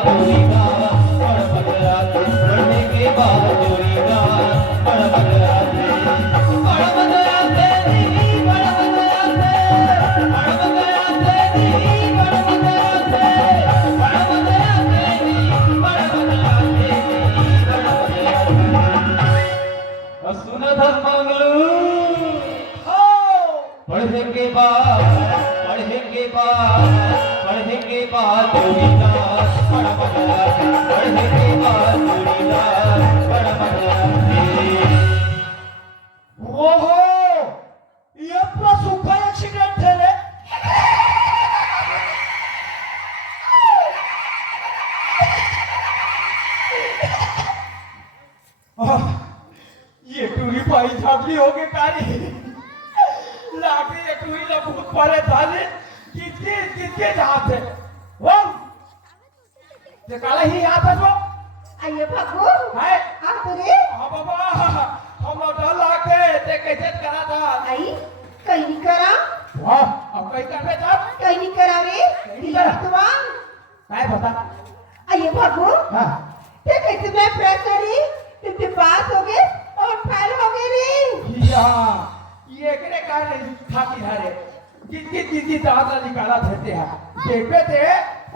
जोड़ीगा पढ़ बदलाते पढ़ने के बाद जोड़ीगा पढ़ बदलाते पढ़ बदलाते नहीं पढ़ बदलाते पढ़ बदलाते नहीं पढ़ बदलाते पढ़ बदलाते नहीं पढ़ बदलाते नहीं पढ़ बदलाते सुना था मंगलू पढ़ने के बाद जोड़ीगा पढ़ बदलाते पढ़ने के बाद जोड़ीगा पढ़ बदलाते ओहो ये पूरा सुपर एक्सीडेंट है रे ये टूरी पाई झापली हो गई कारी लाठी ये टूरी लगभग पड़े थाले कितके जहां थे वो ते काला ही आता जो आइए भागो है आप तो रे हां बाबा हम डर लागे ते कैसे करा था आई कहीं नहीं करा वाह अब कहीं करबे तब कहीं नहीं करा रे नहीं करा। तुम काय बता आइए भागो हां ते कैसे मैं प्रेस करी तुम पास हो गए और फेल हो गए रे या ये करे काहे खाती धारे जितनी दादा निकाला थे देखते थे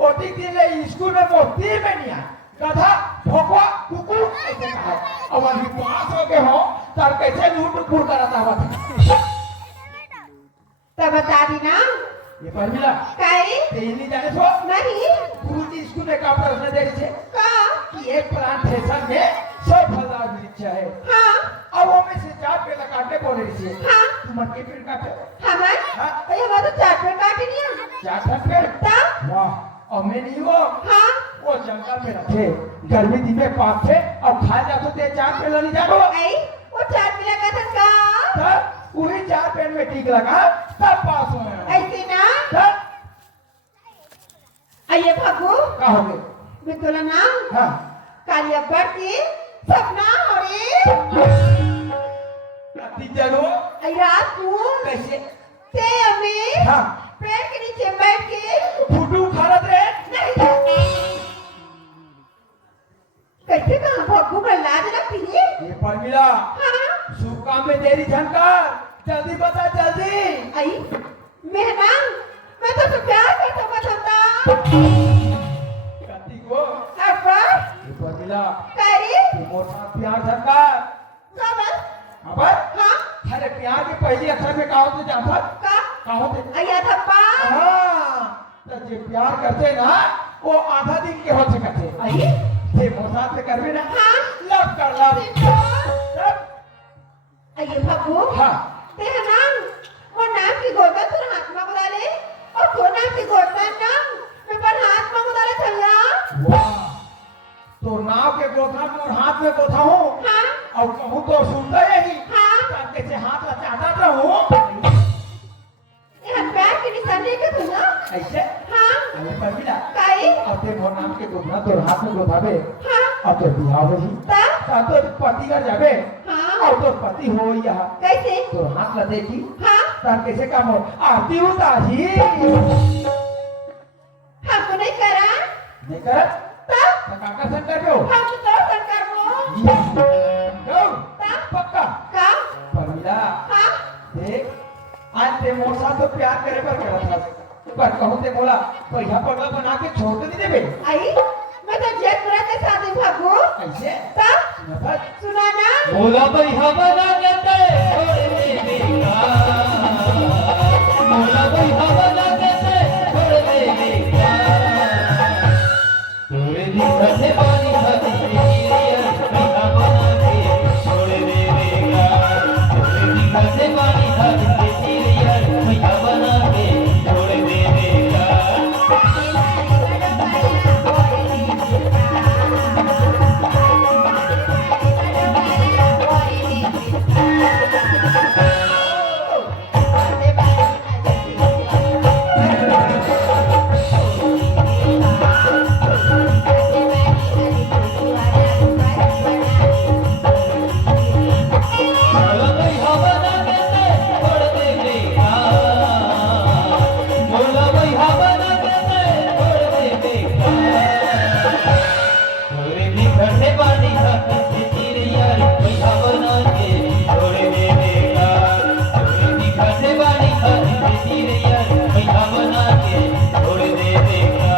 ओटी दिन ले स्कूल में मोती में नहीं आ गधा भोकवा कुकुर ऐसे कहा अब अभी पास हो गए हो तर कैसे लूट फूट कराता हुआ था तब बता दी ना ये परमिला काई तेली जाने सो नहीं गुरुजी स्कूल में काम करने दे रही है का कि एक प्लांटेशन में 100 फलदार वृक्ष है हाँ अब वो में से 4 पेड़ काटने बोल रही है हाँ तुम के पेड़ काटे हमार हाँ। ये हमारा तो चार पेड़ काटे नहीं है 4 पेड़ तब वाह और मैं नहीं वो हाँ वो जंगल में रखे गर्मी दिन में पाप थे अब खा जाते थे 4 पेड़ नहीं जानो आई वो चार पेड़ का था का तब वही 4 पेड़ में टीक लगा तब पास हुए हैं। ऐसे ना तब आइए भागो कहोगे बितुला ना हाँ कालिया बढ़ती सपना हो रे टीचर हो आई रात को कैसे ते हमें हाँ पेड़ के नीचे बैठ के फुटू खारत रे नहीं कैसे कहाँ भागो का लाज लगती है ये परमिला हाँ शुभ काम में तेरी झनकार जल्दी बता जल्दी। आई मेहमान मैं तो प्यार करता पसंदा कति को अब्बा ऊपर मिला करी मोटा प्यार सरकार कबर अब हाँ अरे प्यार के पहले अक्षर में का होते जाता का होते आया थप्पा हाँ तो जे प्यार करते ना वो आधा दिन के होते करते आई जे मोटा से करवे ना हाँ लव कर लव आइए बाबू हाँ ते नाम वो नाम की गोदा तुर हाथ में बुलाले और तो नाम की गोदा नाम मैं पर हाथ में बुलाले थल्ला वाह तो नाव के गोथा में और हाथ में गोथा हूँ हाँ और कहूँ तो सुनता यही हाँ कैसे हाथ लचाता रहूँ ये प्यार की निशानी के तू ना ऐसे हाँ अरे पर मिला काई और ते मोर नाम के गोथा तो हाथ में गोथा बे हाँ और तो बिहाव ही ता तो पति का जाबे हाँ और तो पति हो यहाँ कैसे तो हाथ ल देखी हाँ तार कैसे काम हो आरती उतारी हमको नहीं करा नहीं कर ता काका शंकर पे हो हम तो सरकार को go ता पक्का का परमिला हाँ देख आज ते मोर साथ तो प्यार करे पर करत था पर कहूं ते बोला पैसा पगला बना के छोड़ दे देबे आई मैं तो जेठ पूरा के साथ ही भागू ऐसे ता सुना सुना ना मोला भैया बना देते छोड़ दे बेगा मोला भैया बना देते छोड़ दे बेगा तोरे दिखते पानी खाती गिरिया भैया बना के छोड़ दे बेगा तोरे दिखते पानी खाती गिरिया भैया बना के छोड़ दे बेगा मोला भैया बना देते छोड़ दे बेगा मोला भैया बना देते छोड़ दे बेगा तोरे दिखते पानी खाती गिरिया भैया बना के छोड़ दे बेगा तोरे दिखते पानी खाती गिरिया भैया बना के छोड़ दे बेगा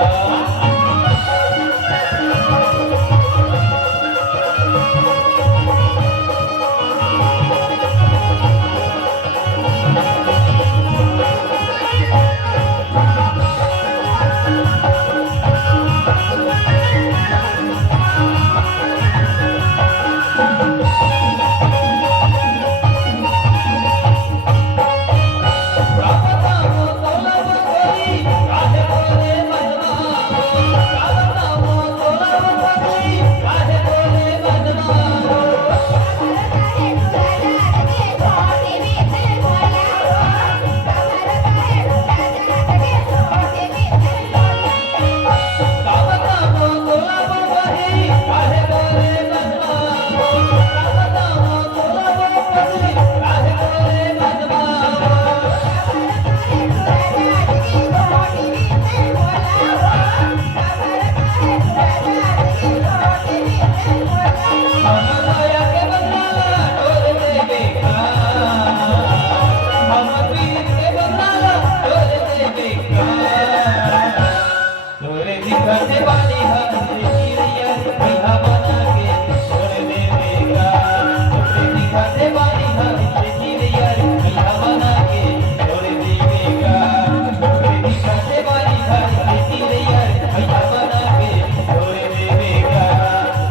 तोरे दिखते वाली हंसी गिरिया भैया बना के छोड़ दे बेगा तोरे दिखते वाली हंसी गिरिया भैया बना के छोड़ दे बेगा तोरे दिखते वाली हंसी गिरिया भैया बना के छोड़ दे बेगा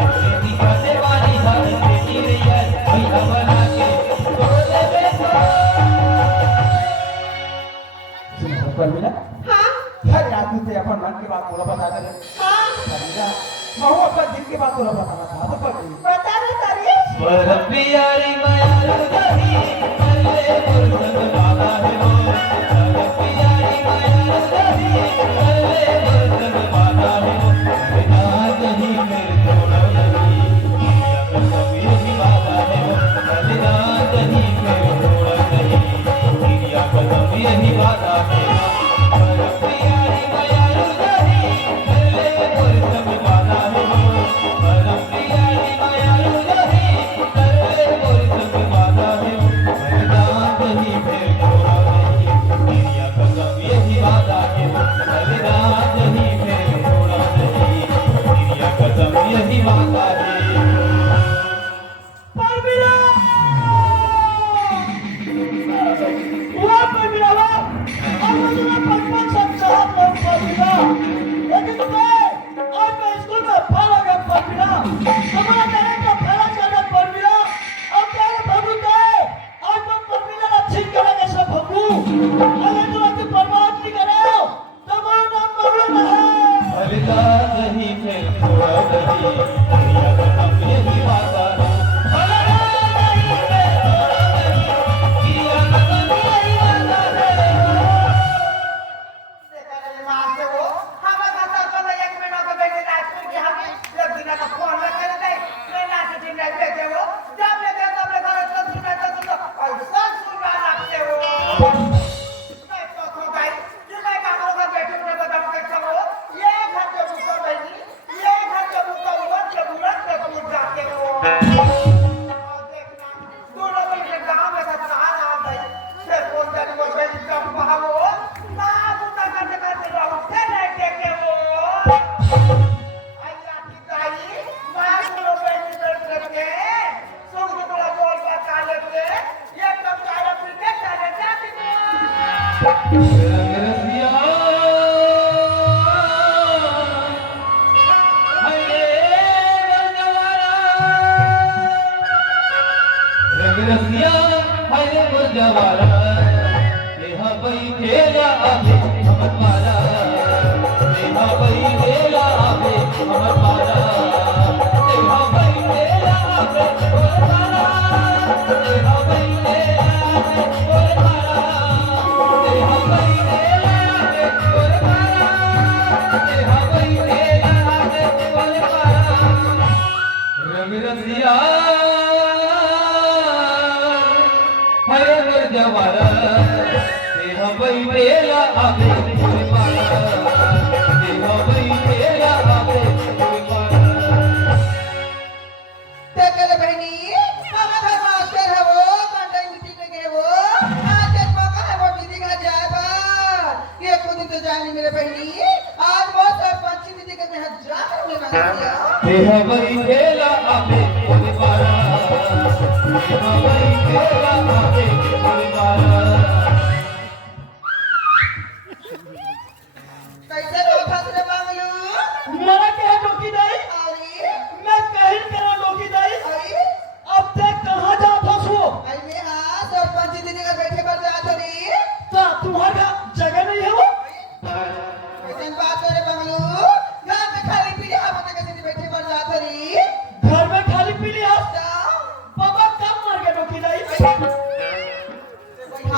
तोरे दिखते वाली हंसी गिरिया भैया बना के छोड़ दे बेगा परमिला हाँ हर आदमी से अपन मन की बात बोला बता दे हाँ परमिला मैं वो अपन दिल की बात बोला बताना था तो पर बता दो तारी स्वर प्यारी माया रुदही अल्ले गुरु बाबा है वो स्वर प्यारी माया रुदही अल्ले गुरु बाबा है वो बिना कहीं मेरे छोड़ा नहीं या कभी भी बाबा है वो बिना कहीं मेरे छोड़ा नहीं या कभी भी बाबा है स्वर प्यारी माया रुदही अल्ले गुरु बाबा है वो स्वर प्यारी माया रुदही अल्ले गुरु बाबा है नहीं फिर छोड़ा नहीं तेरिया कसम यही वादा है कल रात नहीं फिर छोड़ा नहीं तेरिया कसम यही वादा है परमीरा हुआ परमीरा वाह अब मुझे बचपन से चाहत लोग परमीरा लेकिन तुम्हें आज मैं स्कूल में फेल हो गया परमीरा हमारा कहने का फेल करना परमीरा अब क्या है भगू दे आज मैं परमीरा ना ठीक करेंगे सब भगू अगर तुम अपनी बर्बाद नहीं करे तुम्हारा नाम भगू ना है अलगा नहीं फिर छोड़ा नहीं तेरिया कसम यही वादा है अलगा नहीं फिर छोड़ा नहीं तेरिया कसम यही वादा है रंगरसिया हरे गुजवारा देहा बई खेला आवे हमर मारा देहा बई खेला आवे हमर मारा देहा बई खेला आवे हमर मारा देहा बई खेला आवे हमर मारा देहा बई खेला आवे हमर मारा देहा बई खेला आवे हमर मारा रंगरसिया हरे गुजवारा देहा बई खेला आवे हमर मारा देहा बई खेला आवे हमर मारा देखले बहनी हमारा मास्टर है वो कंडक्टर मीटिंग में गए वो आज एक मौका है वो मीटिंग आ जाएगा ये खुद तो जानी मेरे बहनी आज वो सब पंची मीटिंग में हजार में मांग दिया देहा बई खेला आवे हमर मारा देहा बई खेला आवे हमर मारा कैसे लोग हंसने मांगलू मेरा क्या डोकी दाई अरे मैं कहीं तेरा डोकी दाई अरे अब तक कहाँ जा फंसो आई में हाँ सब पंची दीदी का बैठे पर जात हो रही तो तुम्हारा जगह नहीं है वो कैसे बात करे बंगलू घर में खाली पीली आप तो कैसे बैठे पर जात हो रही घर में खाली पी लिया पापा कब मर गए डोकी दाई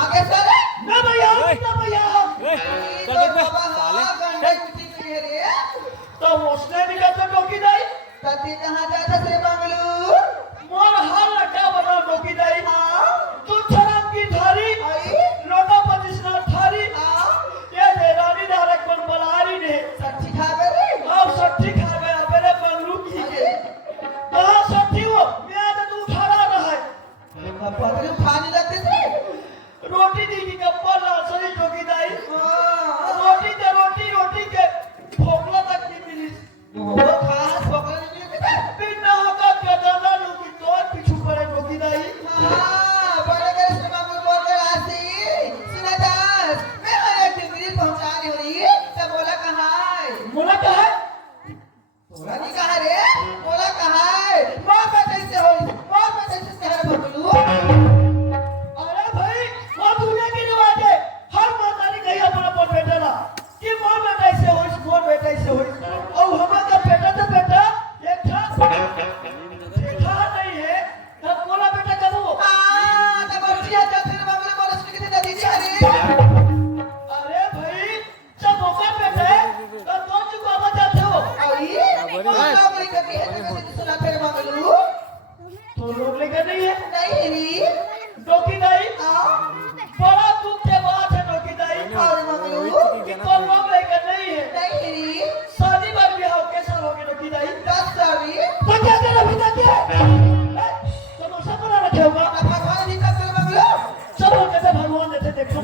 आगे चले ना भैया ना भैया तो बाबा हाँ कंडक्टर मीटिंग में रे तो उसने भी कहता डोकी दाई तभी कहाँ जाता थे बंगलू मोर हाल लगा बना डोकी दाई तू शराब की थारी आई लोटा पतिसना थारी हाँ ये देरानी धारक बन बलारी ने सच्ची खा गए और सट्टी खा गया मेरे बंगलू की के कहाँ सट्टी वो मैं तो तू उठा रहा है पकड़े खाने लगते थे रोटी दी की कप्पा ला सही डोकी दाई हाँ रोटी के भोगला तक नहीं मिली वो खास पकड़े नहीं मिलते थे बिना होगा क्या दादा लोग की तो पीछू पड़े डोकी दाई हाँ बड़े करे से बाबू बोल कर आसी सुना दास मैं हमारे डिग्री पहुंचाने हो रही तब बोला कहाँ है मुला क्या है बोला नहीं कहाँ रे बोला कहाँ है माँ बेटे से हो माँ बेटे से कह रहा बबलू अरे भाई माँ दुनिया की रिवाज है हर माता ने कही अपना पर बेटा ना कि माँ बेटा ऐसे हो मोर बेटा ऐसे हो और हमारा बेटा तो बेटा एक था देखा नहीं है तब बोला बेटा कब वो हाँ तब बच्ची आ जाते हैं बबलू बोला सुन के दादी जी अरे अरे भाई जब मौका बेटा है तो कौन सी बाबा जाते हो आई बोला बोली कभी है तो सुना फिर बबलू तो लोग लेकर नहीं है नहीं री डोकी दाई हाँ बड़ा दुख के बात है डोकी दाई और बबलू कि तो लोग लेकर नहीं है नहीं री शादी बार ब्याह कैसे होगी डोकी दाई 10 सारी तो क्या कर अभी तक है तमाशा बना रखे होगा भगवान जी का बबलू सब कहते देखो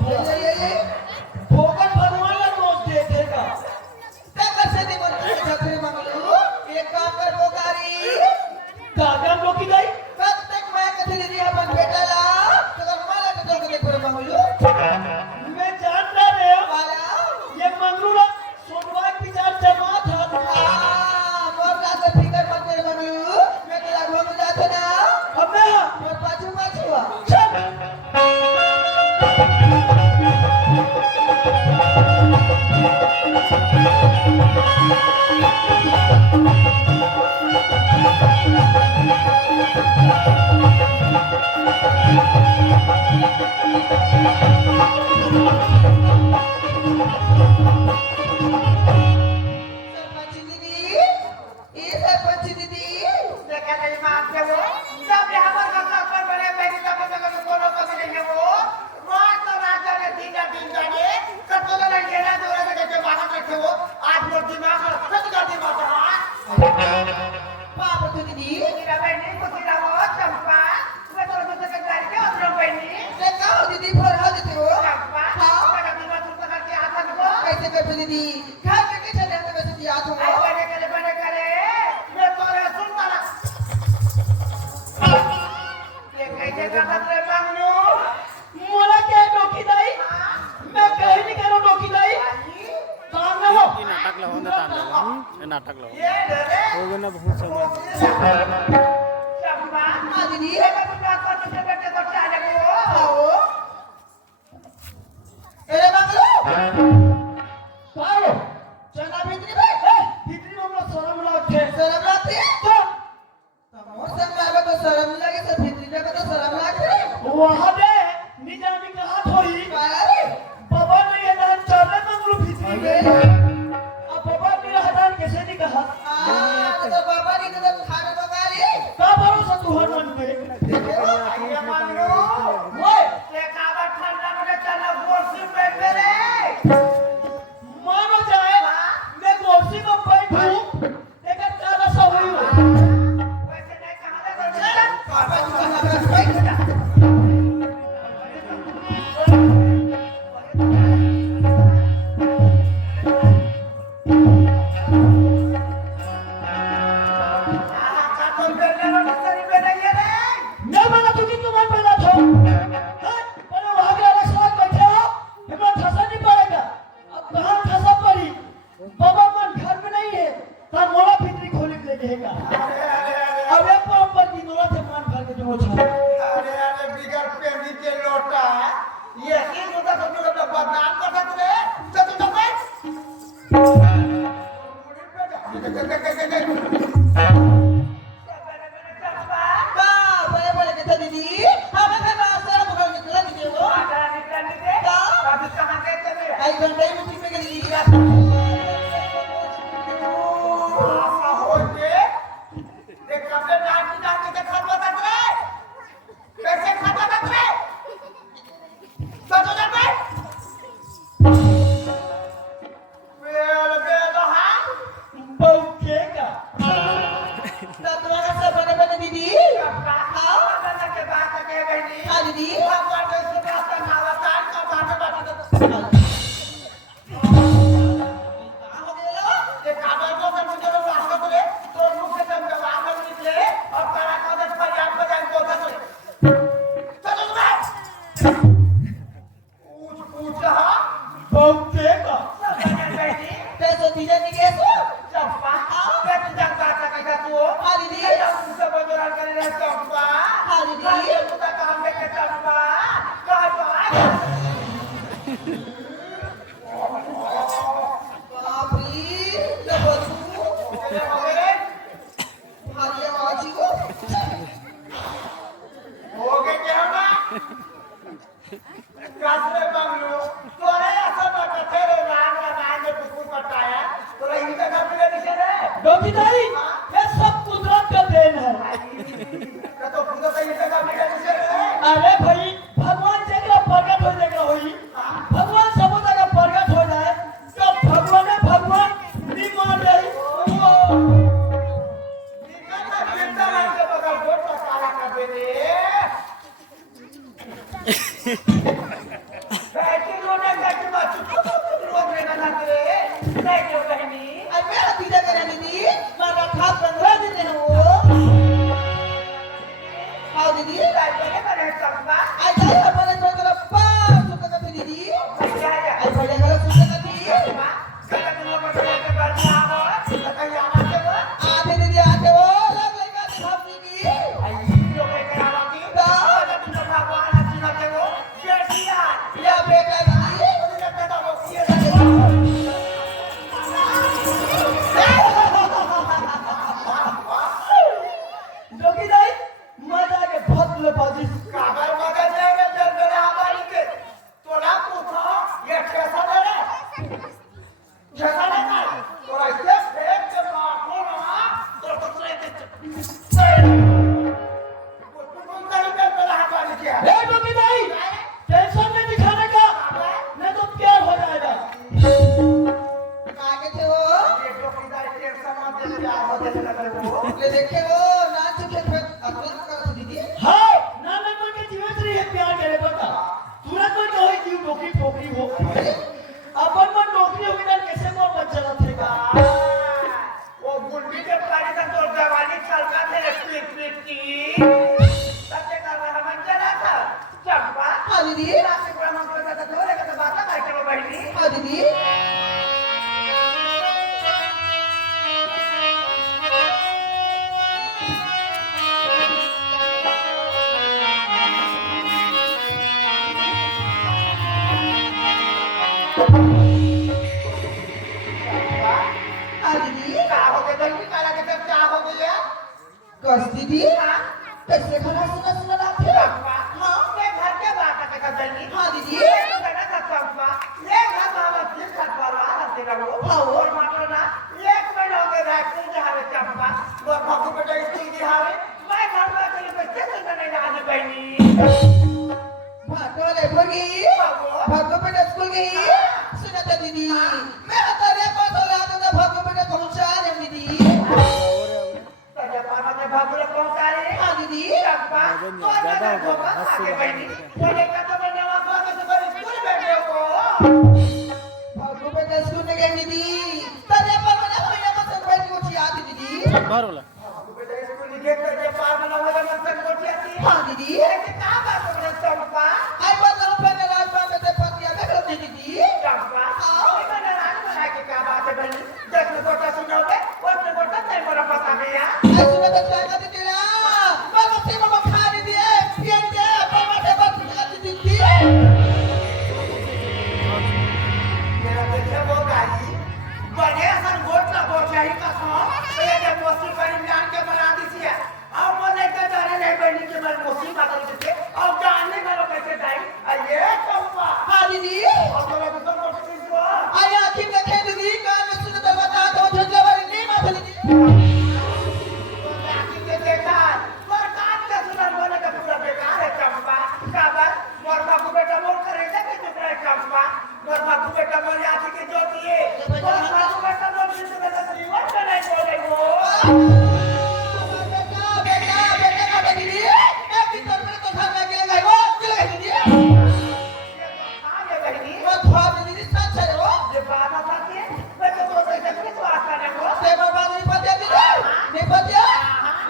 फोकट भगवान ला दोष देखेगा त्या कशाने म्हणतो छत्री मंगलू एक काम कर बोकारी कागम लोकी जाई प्रत्येक माया कधी दिली आपण भेटायला तर मला तर कधी कर मंगलू मैं जानता रे मला ये मंगरूला सोनवाई पिजार जमा था मोर का फिकर मत कर मंगलू मैं तेरा घूम जाता ना अबे मोर पाछू पाछू आ चल सरपंच दीदी ये सरपंच दीदी देखा नहीं मार के वो जब यहाँ पर कसम पर बने मेरी तब तक कोनो को नहीं वो मार तो राजा ने दिन जाने सब तो नहीं लेना दूर से के बाहर रखे वो आज मोर दिमाग और सच का दिमाग है पाप तू दीदी मेरा बहनी को दिला वो चंपा मैं तो मुझे के गाड़ी के उधर बहनी देखा दीदी फोर हो देते हो चंपा मेरा दिमाग तुम करके हाथ को कैसे कर दीदी घर में कैसे रहते वैसे दिया तुम बने करे मैं तो रे सुनता ना ये कैसे करता रे मांगनू मोला क्या डोकी दाई मैं कहीं नहीं करूं डोकी दाई काम ना हो नाटक लगाओ ना नाटक लगाओ ये डरे हो गया ना बहुत समय चंपा हाँ दीदी ये का तुम बात पर तुझे बेटे को चाहे वो आओ अरे मंगलू आओ चना भीतरी भाई भीतरी हमला शर्म लागते शर्म लगती है तो तमोर संग लागे तो शर्म लगे तो भीतरी लगे तो शर्म लागे वहां दे निजामी का हाथ होई काया रे बाबा ने ये दान चले मंगलू भीतरी में अब बाबा मेरा हदान कैसे नहीं कहा तो बाबा ने तो खाना पकाली का भरोसा तू हर मन पे ये मंगलू ओए ये काबा ठंडा में चला गोरसी पे मेरे मानो जाए मैं गोरसी को बैठूं लेकिन ज्यादा सा हुई वैसे नहीं कहा था बाबा जी का हाथ बैठ अरे बिगर पेंदी के लोटा ये ही लोटा तो तू अपना बदनाम कर सकते रे चल तू बैठ बड़े बड़े कहता दीदी हमें घर में आसरा पकड़ निकला दीदी वो आई घंटे में ठीक में दीदी तुम्हारा सब बड़े बड़े दीदी हाँ दीदी हो गया पैसे दीजिए नहीं कैसे हाँ दीदी हाँ दीदी बाप रे क्या बोलूं हालिया माची को डोकीदारी ये सब कुदरत का देन है अरे भाई भगवान जगह प्रकट हो जगह हुई भगवान सब की नौकरी ठोकरी हो अपन मन नौकरी होगी ना कैसे मोर मन चला थे का वो गुंडी के पानी का तो जवानी छलका थे पीटी तब के का मन चला था चंपा हाँ दीदी रात को मन करता था थोड़े का तो बात का के बहनी हाँ दीदी का हो गया दही काला के सब क्या हो गया कस दीदी कैसे खाना सुना सुना लाते हो हाँ मैं घर के बात का दही हाँ दीदी बना था चंपा ये घर मामा फिर खत वाला हंसे रहो हाँ और मानो ना एक महीना हो गया स्कूल जावे चंपा वो बाबू बेटा स्कूल जावे मैं घर में अकेले बच्चे से नहीं जाने बहनी भागो ले भगी भागो बेटा स्कूल गई सुना था दीदी मैं तेरे पास औलाद था भागो बेटा पहुंचा दे दीदी तेरे पापा ने बाबू ने पहुंचा रे हाँ दीदी चंपा तो ज्यादा हो गया आगे बहनी बोले का तो मैं नवा को के सुबह स्कूल बैठे हो भागो बेटा स्कूल में गई दीदी तेरे पर मैंने होया मत बैठ को चिया दीदी बाहर बोला बाबू बेटा स्कूल निकल कर जे पार में होगा मत कर को चिया हाँ दीदी ये क्या बात हो रही चंपा आई बात हम पहले राजमा में ते पतिया में कर दीदी चंपा मैंने रात में आके क्या बात है बहनी जब मैं कोटा सुनोगे और मैं कोटा नहीं मेरा पता गया आई सुना तो क्या कहती तेरा बाबा से बाबा खा दीदी पिए दे बाबा से बात कर दीदी मेरा बेटा वो गाड़ी बड़े सन गोट ना गोट यही का सो ये जब मोसी पर जान के बना दी थी अब वो नहीं कर जाने नहीं बहनी के मैं मोसी बदल देते अब जानने का लोग कैसे जाए ये चंपा हाँ दीदी और तो लोग तो मोसी जो आई आखिर देखे दीदी कान में सुन तो बता दो झंझा वाली नहीं माथा दीदी आखिर के देखा पर काट के सुना बोले का पूरा बेकार है चंपा काबर मोर बाबू बेटा मोर करेगा कि दूसरा चंपा मोर बाबू बेटा मोर आखिर के ज्योति है मोर बाबू बेटा मोर जिंदगी में जीवन का नहीं बोले वो बेटा बेटा बेटा का दीदी एक दिन तो मेरे तो घर में अकेले गए वो चले गए दीदी आगे बहनी वो थोड़ा दीदी सच है वो ये बात आता है मैं तो सोच रही थी तो आस्था ने को ते बाबा नहीं पता दीदी नहीं पता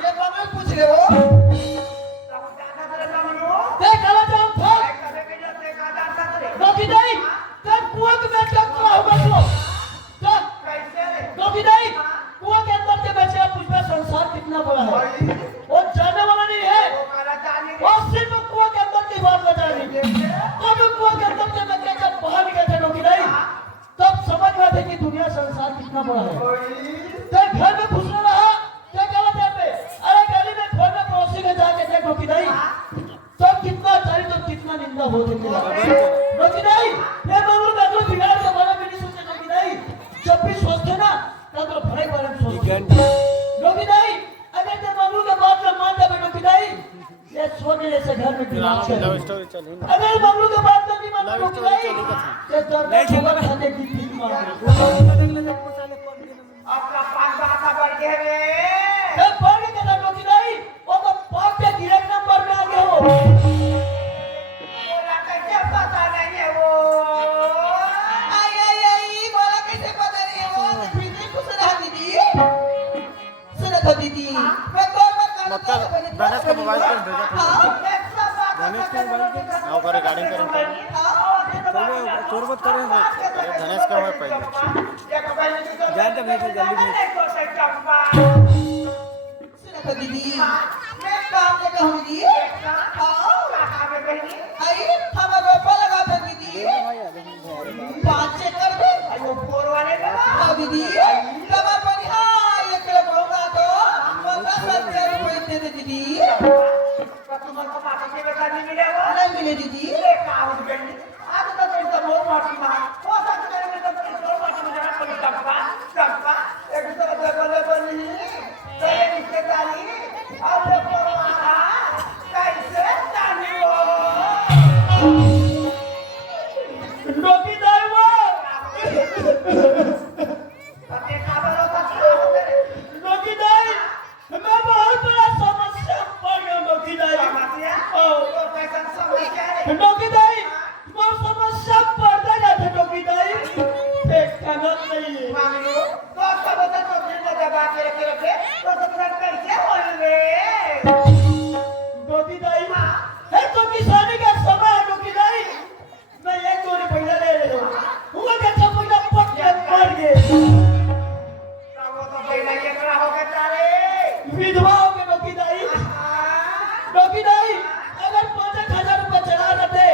ये बाबा पूछ ले वो सब जाना तेरे सामने ते कला जाऊं था कभी के जो देखा जाता तेरे रोकी नहीं तब कुआं में टकरा होगा तो तब कैसे रे रोकी नहीं कुआं के अंदर के बच्चे पूछ में संसार कितना बड़ा है वो जाने वाला नहीं है वो काला जानी वो सिर्फ कुआं के अंदर की बात बता रही है तब कुआं के अंदर से बच्चे जब बाहर निकले थे रोकी नहीं तब समझ में थे कि दुनिया संसार कितना बड़ा है तब घर में घुसना रहा क्या कहा था पे अरे गली में घर में पड़ोसी के जाके देख रोकी नहीं तब कितना चारी तो कितना निंदा हो रही है रोकी नहीं ये मामलों में तो बिगाड़ के बारे में नहीं सोचते रोकी नहीं जब भी सोचते ना तब तो बड़े बारे में सोचते रोकी नहीं अगर जब मामलों के बात में मान जाए रोकी नहीं ये सोने जैसे घर में दिमाग से लव स्टोरी चली अगर मामलों के बात में नहीं मान लव रोकी स्टोरी नहीं चली कथी ये दर्द नहीं ठीक खबर खाने की भीख मांग अपना पांच बात बढ़ गए रे ये बढ़ के ना रोकी नहीं वो तो पाप के डायरेक्ट नंबर में आ गया वो बोला कैसे पता नहीं है वो आई बोला कैसे पता नहीं है वो तो फिर भी खुश रहा दीदी सुनो तो दीदी मैं कौन बार मतलब गणेश के मोबाइल पर भेजा था गणेश के मोबाइल पे आओ का रिकॉर्डिंग करें पहले चोर मत करें अरे गणेश का है पहले जान तो भेज जल्दी भेज सुनो तो दीदी मैं काम लगा हूं दीदी आई हमारा रोपा लगा था दीदी 5 एकड़ में हाँ दीदी कमर पर हाँ 1 किलो होगा तो 15,000 रुपए दे दे दीदी नहीं मिले दीदी रोकी दाई वो डोकीदाई ते कानत नाहीये मामू तो सब तो फिर में दबा के रखे तो तुम कैसे बोलोगे डोकीदाई है तो किसानी का समय है डोकीदाई मैं एक जोड़ी पैसा ले रही हूँ हुआ के सब पैसा पट के मर गए वो तो पहले ये करा होगा तारे विधवा हो के डोकीदाई डोकीदाई अगर 5,000 रुपए चला देते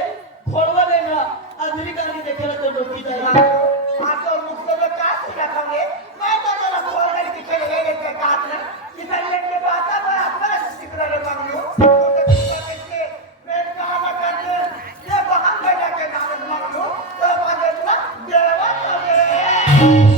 खोलवा लेना आदमी का नहीं देखे तो डोकीदाई हाँ तो मुझको तो काट ही रखोगे मैं तो तेरा खोल कर पीछे ले लेते काट ना इधर लेके तो आता मैं अपना सिकरा ले मांगू तो कैसे मैं कहाँ ना करने ये बहान बैठा के नाम मांगू तो बांधे ना देवा तो